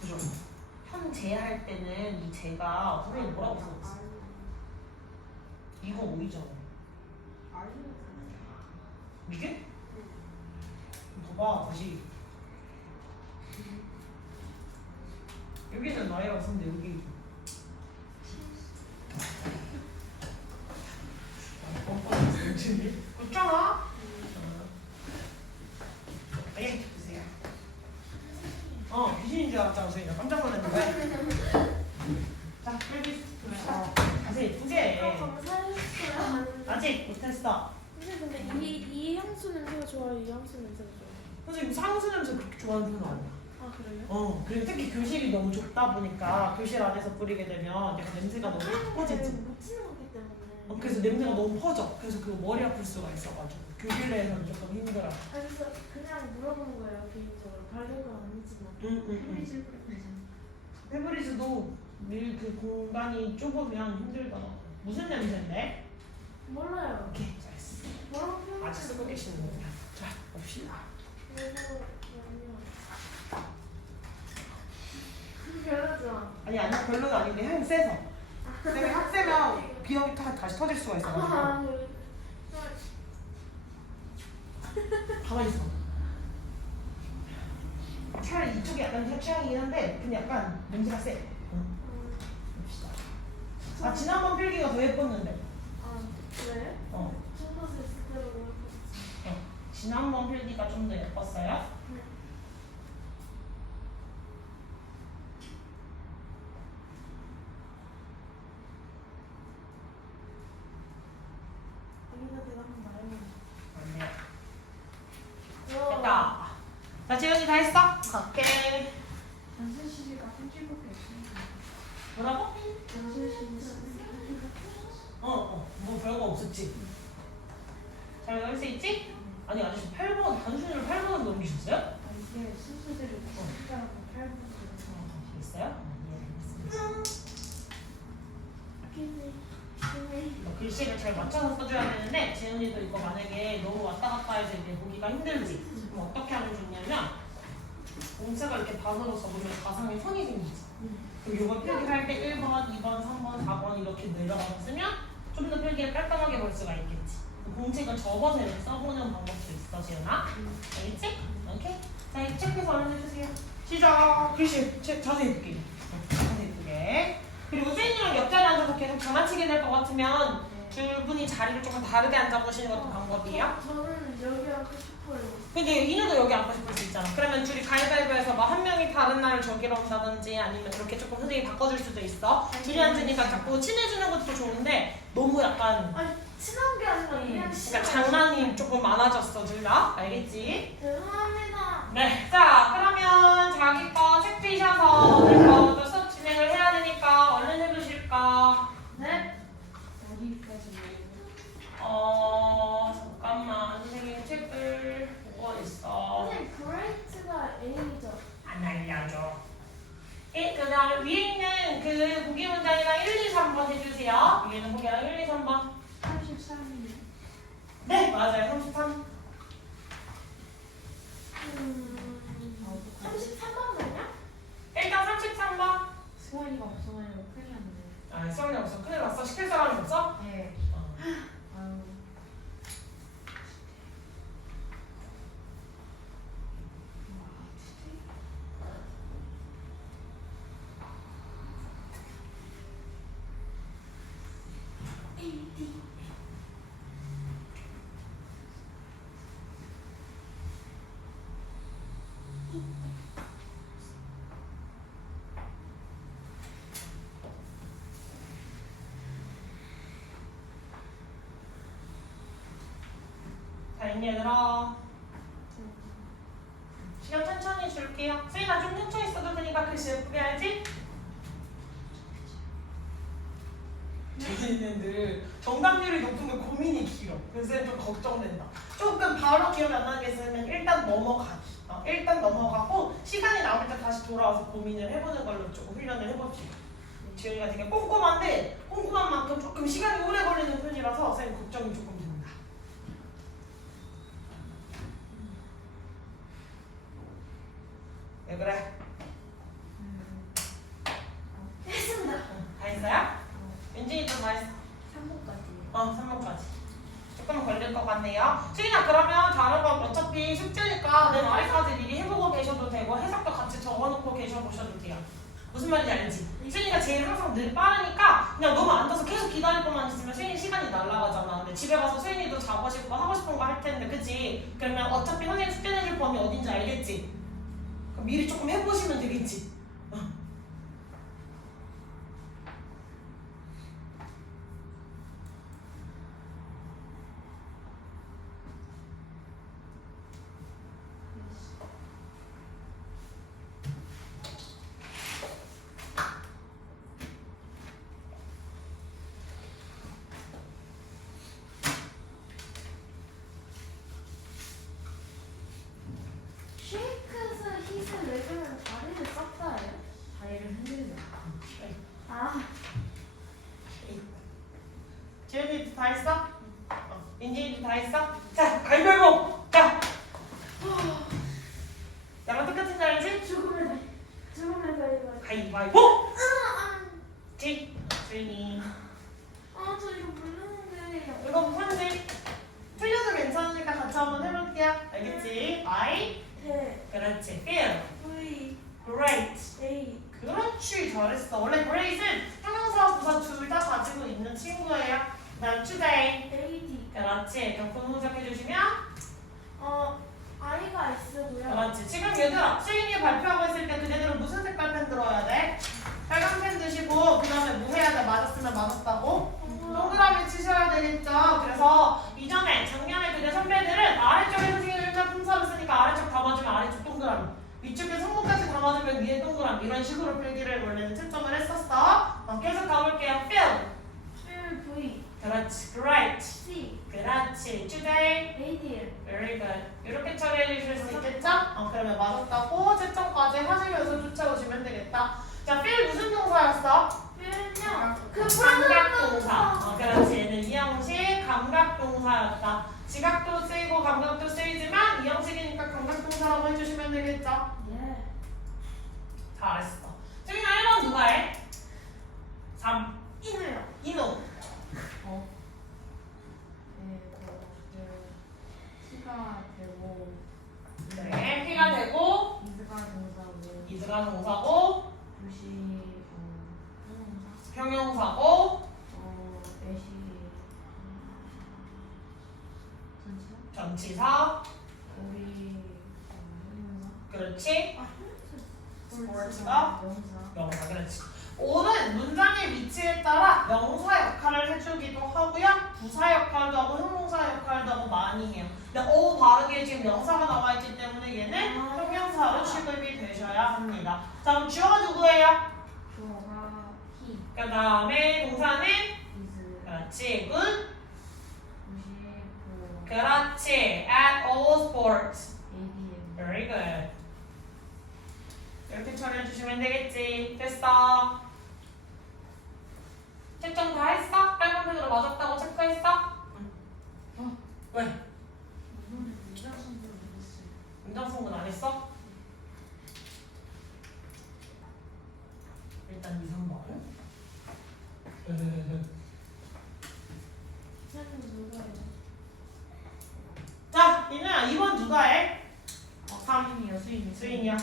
그죠? 현재할 때는 이 제가 선생님 뭐라고 썼어? 이거 오이잖아. 이게? 봐봐 다시. 여기는 나이라고 썼는데 여기 웃잖아? 네, 주세요. 귀신인 줄 알았잖아, 선생님. 깜짝 놀랐는데. 자, 필기 봅시다. 자세히 예쁘게. 검사했어요. 아직 못했어. 근데 이 향수 냄새가 좋아요. 이 향수 냄새가 좋아요. 선생님 상수 냄새 그렇게 좋아하는 편은 아니야. 아 그래요? 그리고 특히 교실이 너무 좁다 보니까 교실 안에서 뿌리게 되면 약간 냄새가 너무 퍼지지. 못 치는 거기 때문에. 그래서 냄새가 너무 퍼져. 그래서 그거 머리 아플 수가 있어가지고 교실 내에서는 조금 힘들어. 그래서 그냥 물어보는 거예요 개인적으로. 바른 건 아니지만. 페브리즈 뿌리죠. 페브리즈도 늘 그 공간이 좁으면 힘들더라고. 무슨 냄새인데? 몰라요. 오케이, 잘했어. 뭐라고 표현해요? 아직 쓰고 계시는군요. 자, 봅시다. 그래서 별로죠. 아니, 별로는 아닌데 향이 세서. 근데 향 세면 비염이 다시 터질 수가 있어가지고. 가만히 있어. 차라리 이쪽이 약간 취향이긴 한데 근데 약간 냄새가 세. 봅시다. 아, 지난번 필기가 더 예뻤는데. 아 그래? 청소서 있을 때로 그렇고. 지난번 필기가 좀 더 예뻤어요? 네. 여기다 내가 한번 말해볼게. 아니요. 됐다. 자, 재현이 다 했어? 오케이. 연습실이가 편집밖에 없으니까. 뭐라고? 연습실이 뭐 별거 없었지. 잘 외울 수 있지? 아니, 아저씨 8번, 단순히로 8번을 넘기셨어요? 이게 순서대로 숫자라고 8분으로. 있어요? 글씨를 잘 맞춰서 써줘야 되는데 재은이도 이거 만약에 너무 왔다 갔다 해서 이제 보기가 힘들지. 그럼 어떻게 하면 좋냐면 공책을 이렇게 반으로 접으면 가상의 선이 생기지. 그럼 이거 필기할 때 1번, 2번, 3번, 4번 이렇게 내려가서 쓰면 좀 더 필기를 깔끔하게 볼 수가 있겠지. 공책을 접어서 이렇게 써보는 방법도 있어, 지은아. 알겠지? 오케이. 자, 이제 체크해서 얼른 해주세요. 시작. 글씨 자세히 볼게요. 자세히 보게. 그리고 쌤이랑 옆자리에 앉아서 계속 장난치게 될 것 같으면 두 분이 자리를 조금 다르게 앉아보시는 것도 방법이에요. 저는 여기 앉고 싶어요. 근데 인우도 여기 앉고 싶을 수 있잖아. 그러면 둘이 가위바위보해서 뭐 한 명이 다른 날을 저기로 온다든지 아니면 이렇게 조금 선생님이 바꿔줄 수도 있어. 둘이 앉으니까 자꾸 친해지는 것도 좋은데 너무 약간 아니 친한 게 아니라 그냥 그러니까 장난이 조금 많아졌어, 둘 다. 알겠지? 죄송합니다. 네. 자, 그러면 자기 거 체크이셔서 오늘 거도 수업 진행을 해야 되니까 얼른 해주실까? 네? 어디까지 잠깐만. 선생님 책을 보고 있어. 선생님 브레이트가 A죠. 안 알려줘. 그 다음에 위에 있는 그 보기 문장이랑 1, 2, 3번 해주세요. 위에는 보기랑 1, 2, 3번. 33이요. 네, 맞아요. 33. 33번 맞냐? 일단 33번. 승원이가 없어가지고 큰일 났네. 수업이 없어. 큰일 났어. 시킬 사람이 없어? 네. 아유. 자, 이제 얘들아. 시간 천천히 줄게요. 수인아 좀 천천히 써도 되니까 글씨 예쁘게 알지? 쟤는 늘 정답률이 높으면 고민이 길어. 그래서 좀 걱정된다. 조금 바로 기억이 안 나는 게 있으면 일단 넘어가기. 일단 넘어가고 시간이 남을 때 다시 돌아와서 고민을 해보는 걸로 조금 훈련을 해봅시다. 지훈이가 되게 꼼꼼한데 꼼꼼한 만큼 조금 시간이 오래 걸리는 편이라서 선생님 걱정이 조금 됩니다. 왜 그래? 했습니다. 다 했어요? 윤진이도 다 했어. 3번까지. 3번까지. 조금 걸릴 것 같네요. 수인아 그러면 다른 건 어차피 숙제니까 내 말까지 미리 해보고 계셔도 되고 해석도 같이 적어놓고 계셔보셔도 돼요. 무슨 말인지 알지? 수인이가 제일 항상 늘 빠르니까 그냥 너무 앉아서 계속 기다릴 것만 있으면 수인이 시간이 날아가잖아. 근데 집에 가서 수인이도 자고 싶고 하고 싶은 거 할 텐데 그치? 그러면 어차피 선생님 숙제 내줄 범위 어딘지 알겠지? 그럼 미리 조금 해보시면 되겠지? 쉐이크에서 힛을 내주면 다리를 싹다 해요? 다리를 흔들자. 아, 지은이도 다 했어? 민진이도 다 했어? 자, 가위바위보! 자! 나랑 똑같은 줄 알지? 죽음의 다리. 죽음의 다리가. 가위바위보! 지, 주인이 아, 저 이거 모르는데. 이거 문제 틀려도 괜찮으니까 같이 한번 해볼게요. 알겠지? I 네. 그렇지. feel V, great A. 그렇지 잘했어. 원래 great은 형용사와 부사 둘 다 가지고 있는 친구예요. 그다음 today AD. 그렇지. 그럼 분모작 해주시면 I가 S고요. 그렇지. 지금 얘들아 수인이 발표하고 있을 때 그대로 무슨 색깔 펜 들어야 돼? 빨간 펜 드시고 그 다음에 뭐 해야 돼? 맞았으면 맞았다고? 동그라미 치셔야 되겠죠. 그래서 이전에 작년에 그대 선배들은 아래쪽에 선생님이 일자 품사를 쓰니까 아래쪽 담아주면 아래쪽 동그라미, 위쪽에 성분까지 담아주면 위에 동그라미 이런 식으로 필기를 원래는 채점을 했었어. 계속 가볼게요. Fill Fill V, 그렇지. Great C, 그렇지. Today AD. very good. 이렇게 처리해 주실 수 있겠죠? 그러면 맞았다고 채점까지 하시면서 쫓아오시면 되겠다. 자, fill 무슨 동사였어? Fill은요. 감각동사. 그렇지. 얘는 이 형식 감각동사였다. 지각도 쓰이고 감각도 쓰이지만 이 형식이니까 감각동사라고 해주시면 되겠죠? 예. 잘했어. 승인아 1번 누가 해? 3. 이노요. 이노. 시가 되고 네. 해가 되고 이즈가 동사고 이즈가 동사고 부시 형용사고 애시 전치사 전치사. 우리 형용사 그렇지. 아, 스포츠가 명사 명사. 그렇지. 오는 문장의 위치에 따라 명사 역할을 해주기도 하고요. 부사 역할도 하고 형용사 역할도 하고 많이 해요. 근데 오 바르게 지금 명사가 나와 있기 때문에 얘는 형용사로 취급이 되셔야 합니다. 자 그럼 주어가 누구예요? 주어가 히 그 다음에 동사는 이즈 그렇지. good. 부시 보 그렇지. at all sports. ADM very good. 이렇게 처리해 주시면 되겠지. 됐어. 채점 다 했어? 빨간 펜으로 맞았다고 체크했어? 응. 왜? 이번에 문장성분을 못했어요. 문장성분 안 했어? 일단 2, 3번. 선생님 누구예요? 자, 이누야 2번 누가 해? 3. 수인이요 수인이 수인이야.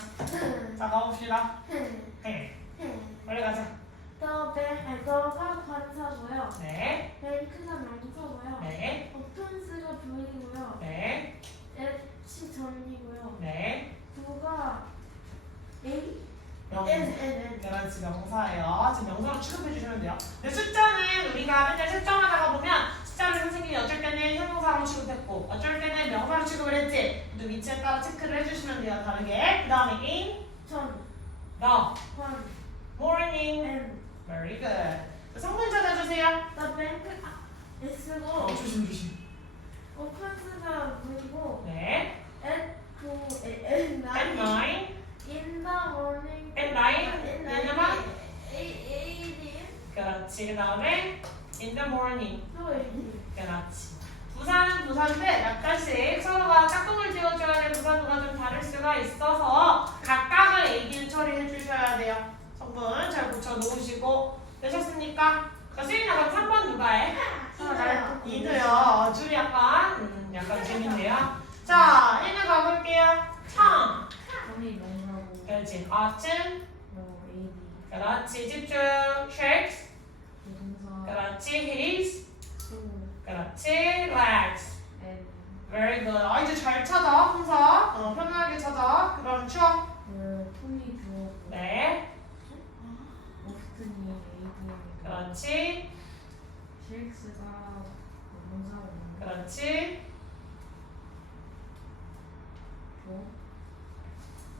자, 가봅시다. 네. 빨리 가자. 너가 관사고요. 네. 뱅크가 명사고요. 네. 오픈스가 부이고요. 네. 엣이 전이고요. 네. 부가 A? 명사. N. 그렇지, 명사예요. 지금 명사로 취급해 주시면 돼요. 근데 숫자는 우리가 맨날 채점하다가 보면 숫자를 선생님이 어쩔 때는 형용사로 취급했고 어쩔 때는 명사로 취급을 했지. 또 위치에 따라 체크를 해주시면 돼요. 다르게. 그 다음에 in, 전, the, 관, morning. N. Very good. 성분 찾아주세요. 해주세요. 나 뱅크 S고 조심 조심. 오픈스가 문이고 네. at At 9. in the morning At 9. 얘네만. 8 그렇지. 그 다음에 in the morning. 또 8 그렇지. 부사는 부사인데 약간씩 서로가 짝꿍을 지어줘야 될 부사도가 좀 다를 수가 있어서 각각을 AD는 처리해 주셔야 돼요. 성분 잘 붙여 놓으시고 되셨습니까? 자, 수인아 그럼 3번 누가 해? 이누요. 줄이 약간 재밌네요. 자, 1을 가볼게요. 청. 텀이 농사고 그렇지. autumn. 뭐 AD 그렇지. 집중. shakes. 부동사 그렇지. his. 소 그렇지. legs. and very good. 이제 잘 찾아. 항상. 편하게 찾아. 그럼 추워. 톰이 주어고 네. 오스틴이 AD니까 그렇지. 셰익스가 부동사고 그렇지. 조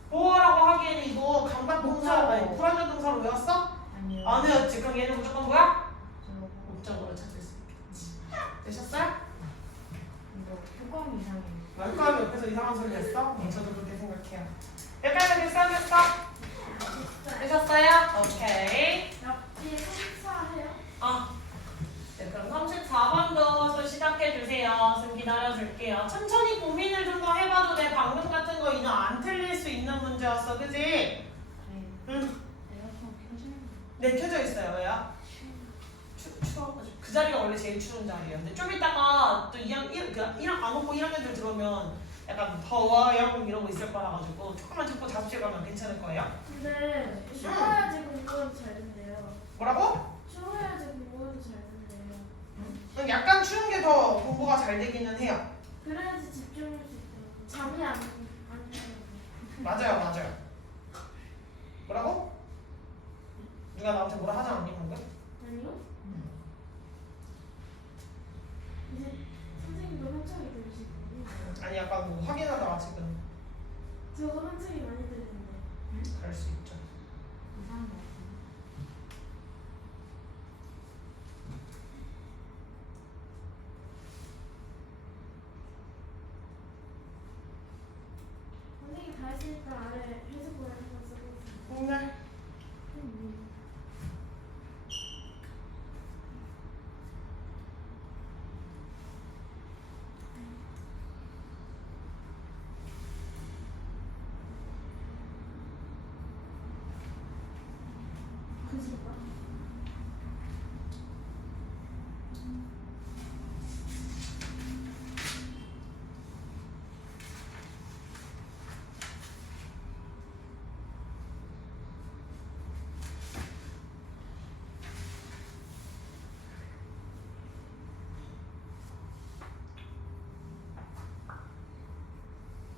보어라고 하기에는 이거 강박 동사, 아니, 불완전 동사로 외웠어? 아니요 안 외웠지. 그럼 얘는 무조건 뭐야? 저거 목적으로 찾을 수 있겠지. 되셨어요? 이거 효과음 이상해 말까지 옆에서 이상한 소리 했어? 저도 그렇게 생각해요. 여기까지 됐어? 되셨어요? 오케이. 옆뒤 성사해요? 네, 그럼 34번도 시작해주세요. 좀 기다려줄게요. 천천히 고민을 좀 더 해봐도 돼. 방금 같은 거 이는 안 틀릴 수 있는 문제였어. 그지? 네 응. 에어컨 켜지는 네, 켜져 있어요. 왜요? 추워가지고. 그 자리가 원래 제일 추운 자리예요. 근데 좀 이따가 또 1학 안 오고 1학년들 들어오면 약간 더워요 이러고 있을 거라 가지고 조금만 참고 작업실 가면 괜찮을 거예요. 근데 추워야지 공부도 잘 된대요. 뭐라고? 추워야지 공부도 잘 된대요. 약간 추운 게 더 공부가 잘 되기는 해요. 그래야지 집중할 수 있다고. 잠이 안 돼요. 맞아요. 뭐라고? 누가 나한테 뭐라 하지 않니 방금? 아니요? 이제 선생님도 한창이 들으시거든요. 아니 약간 뭐 확인하다가 지금 저도 한창이 많이 들리는데. 그럴 수 있죠. 이상한 거 같은데 선생님 다 했으니까 아래 해석본을 한번 써보세요. 네. 그지가?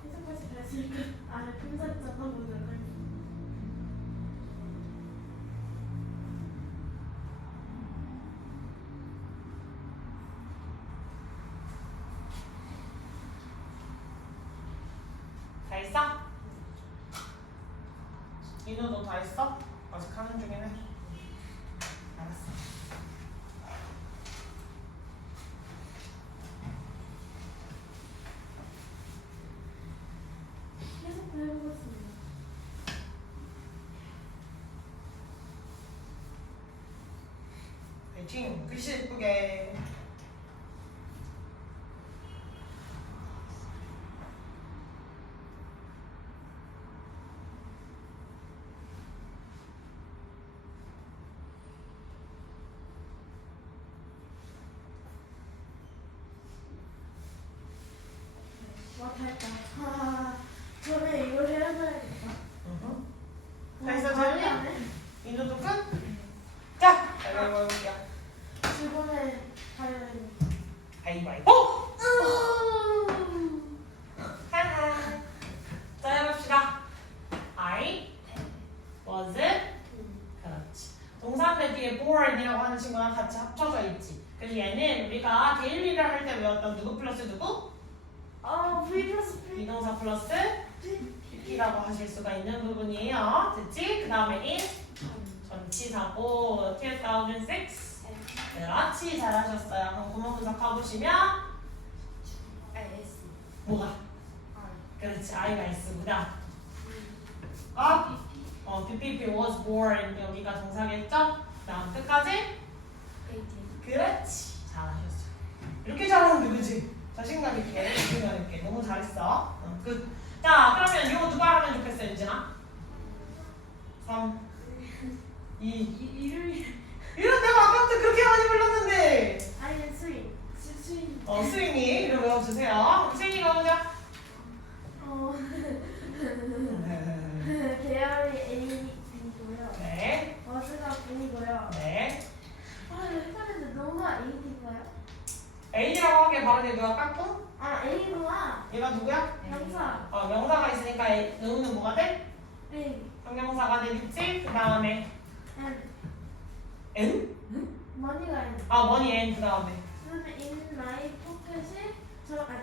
해석까지 다 했으니까 아래 품살짝 한번 넣을까요? 다 했어? 인우 너 다 했어? 아직 하는 중이네. 알았어. 해석도 해보겠습니다. 파이팅. 글씨 예쁘게. 와, 다 했다. 저는 이걸 해야겠다. 다 했어, 빨리 재현이? 안 해? 인우도 끝? 자, 가위바위보 해볼게요. 저번에 가위바위보. 가위바위보! 하하. 자, 해봅시다. I was 그렇지. 동사인데 뒤에 born이라고 하는 친구랑 같이 합쳐져 있지. 그래서 얘는 우리가 데일리를 할 때 외웠던 누구 플러스 누구? V 플러스 P. 비동사 플러스 PP라고 하실 수가 있는 부분이에요. 됐지? 그 다음에 in 전치사고 2006 그렇지, 잘하셨어요. 그럼 구문 분석해보시면 S. 뭐가? 그렇지, I가 S구나. PPP was born 여기가 동사겠죠? 다음 끝까지? 그렇지, 잘하셨어. 이렇게 잘하는데 그치? 자신감 있게, 자신감 있게. 너무 잘했어. 끝. 자, 그러면 이거 누가 하면 좋겠어, 유진아? 3, 2. 이런 내가 아까부터 그렇게 많이 불렀는데. 아니 수인. 수인이 이름 외워주세요. 수인이가 보자. 계열이 AD고요. 네, 워즈가 V고요. 네. 헷갈리는데 너가 AD인가요? A라고 하기에 발음이 누가 깍꿍? A구나. 얘가 누구야? 명사. 명사가 있으니까 너는 뭐가 돼? A. 형용사가 되겠지? 그 다음에 N. N? 머니가 N. 머니 N 그 다음에 그러면 in my pocket이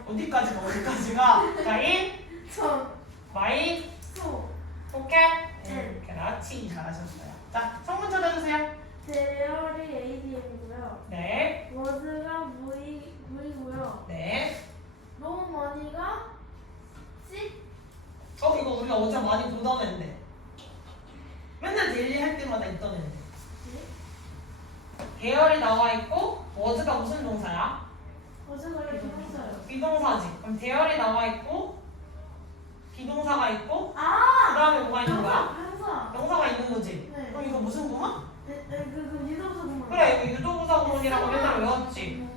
어디까지가? 자, in 저 my 소. pocket. N. 그렇지, 잘하셨어요. 자, 성분 찾아주세요. 대열이 ADM이고요. 네, 워즈가 V고요. 네. 로우 머니가 C. 이거 우리가 어제 많이 보던 앤데. 맨날 데일리 할 때마다 있던 앤데. 계열이 나와 있고 워즈가 무슨 동사야? 워즈가 비동사요. 비동사지. 그럼 대열이 나와 있고 비동사가 있고 그 아! 다음에 뭐가 있는 거야? 명사. 명사가 있는 거지. 네. 그럼 이거 무슨 구문? 그 유동사 동사. 그래, 이거 유도부사 구문이라고 맨날 외웠지.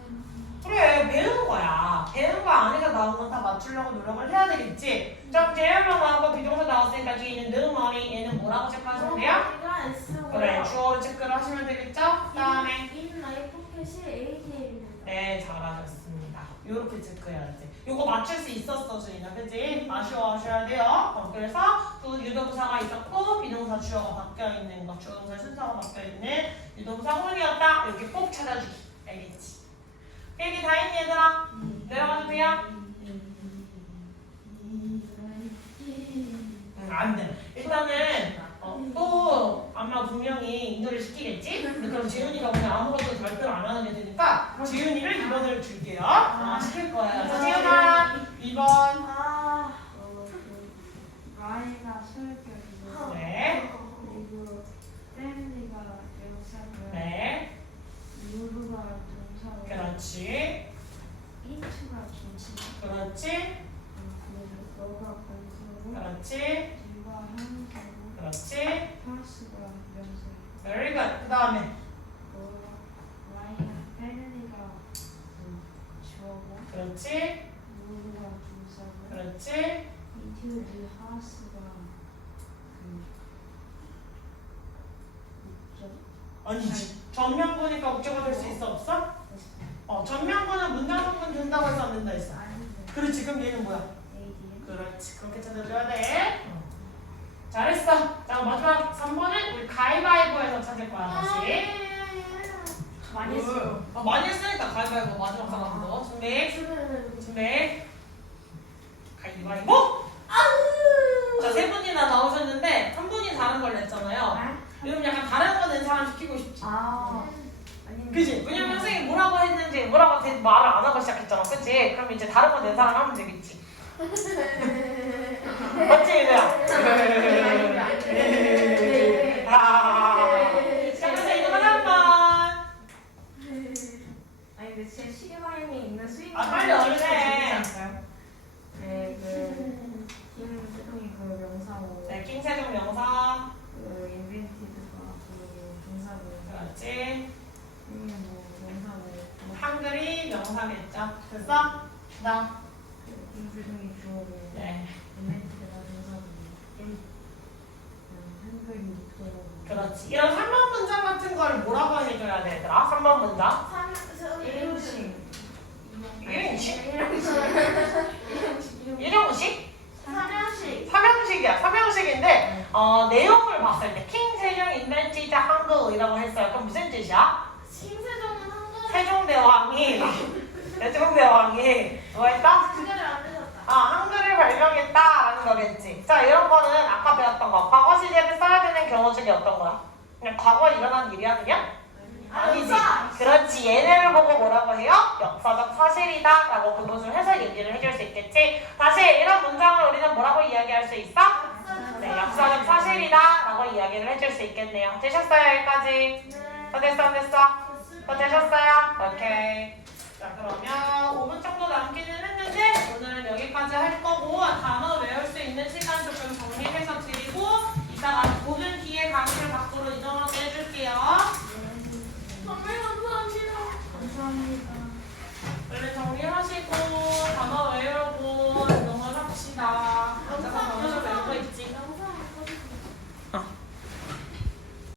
그래, 배우는 거야. 배우는 거 안에서 나오는 건 다 맞추려고 노력을 해야 되겠지. 자, 대열로 나오고 비동사 나왔으니까 뒤에 있는 는, 머니, 얘는 뭐라고 체크하시면 돼요? 머니가 S고요. 그래, 주어로 체크를 하시면 되겠죠? 그 다음에 in my pocket이 ADM입니다. 네, 잘하셨습니다. 요렇게 체크해야지. 요거 맞출 수 있었어, 주인아. 그치? 아쉬워하셔야 돼요. 그래서 또 유도부사가 있었고 비동사 주어가 바뀌어있는 거, 주어동사 순서가 바뀌어있는 유도부사 혼이었다. 이렇게 꼭 찾아주기. 알겠지? 얘기 다 했니, 얘들아? 내려가도 돼요? 안 돼. 일단은 또 아마 분명히 인도를 시키겠지? 근데 그럼 지윤이가 오늘 아무것도 발표를 안 하는 게 되니까 지윤이를 2번을 줄게요. 시킬 거예요. 자, 지윤아 2번. Y가 소유격이고 네. 그리고 패밀리가 명사고요. 네. 루루가 동사고 그렇지. 인투가 동사. 그렇지. 그리고 너가 건수고 그렇지. 누가 형사고 그렇지. 파스가 명사. Very good. 그 다음에 Y가 패밀리가 주어고 그렇지. 루루가 동사고 그렇지. 인투드 하우스가 목적. 아니지. 전면부니까 목적어 될 수 있어 없어? 전면부는 문장성분 된다고 해서 안 된다 했어. 아닌데 그렇지. 그럼 얘는 뭐야? AD. 그렇지. 그렇게 찾아줘야 돼. 잘했어. 자, 마지막 3번은 우리 가위바위보에서 찾을 거야. 다시. 많이 했어. 많이 했으니까 가위바위보 마지막 3번. 준비. 준비. 가위바위보. 자, 세 분이나 나오셨는데 한 분이 다른 걸 냈잖아요. 이러면 약간 다른 거 낸 사람 시키고 싶지. 그지? 왜냐면 선생님이 뭐라고 했는지 뭐라고 말을 안 하고 시작했잖아. 그치? 그럼 이제 다른 거 낸 사람 하면 되겠지. 맞지, 얘들아? 자, 그래서 이거 하나 아니 근데 제 시계방향이 있는 스윙 빨리 얼른 해. 네, 그 김세동이 그 명사고 네, 킹세종 명사. 그 인벤티드가 그 동사고 그렇지. 뭐 명사고 한글이 명사겠죠. 됐어? 그다음. 그 김세동이 주어고 네. 인벤티드가 동사고 한글이 주어고 그렇지. 이런 3번 문장 같은 걸 뭐라고 해줘야 돼, 얘들아? 3번 문장. 일용식 일용식? 삼형식. 삼형식이야. 삼형식인데 내용을 봤을 때 킹세종 인벤티드 한글이라고 했어요. 그럼 무슨 뜻이야? 신세종은 한글. 세종대왕이 뭐 했다? 한글을 안 되셨다. 한글을 발명했다라는 거겠지. 자, 이런 거는 아까 배웠던 거. 과거 시제를 써야 되는 경우 중에 어떤 거야? 그냥 과거에 일어난 일이야, 그냥? 아니지. 그치? 얘네를 보고 뭐라고 해요? 역사적 사실이다 라고 그것을 해서 얘기를 해줄 수 있겠지? 다시 이런 문장을 우리는 뭐라고 이야기할 수 있어? 네, 역사적 사실이다 라고 이야기를 해줄 수 있겠네요. 되셨어요? 여기까지? 더 됐어? 안 됐어? 더 되셨어요? 오케이. 자, 그러면 5분 정도 남기는 했는데 오늘은 여기까지 할 거고 단어 외울 수 있는 시간 조금 정리해서 드리고 이따가 5분 뒤에 강의를 밖으로 이동하게 해줄게요. 정말 감사합니다. 감사합니다. 원래 정리하시고 단어 외우고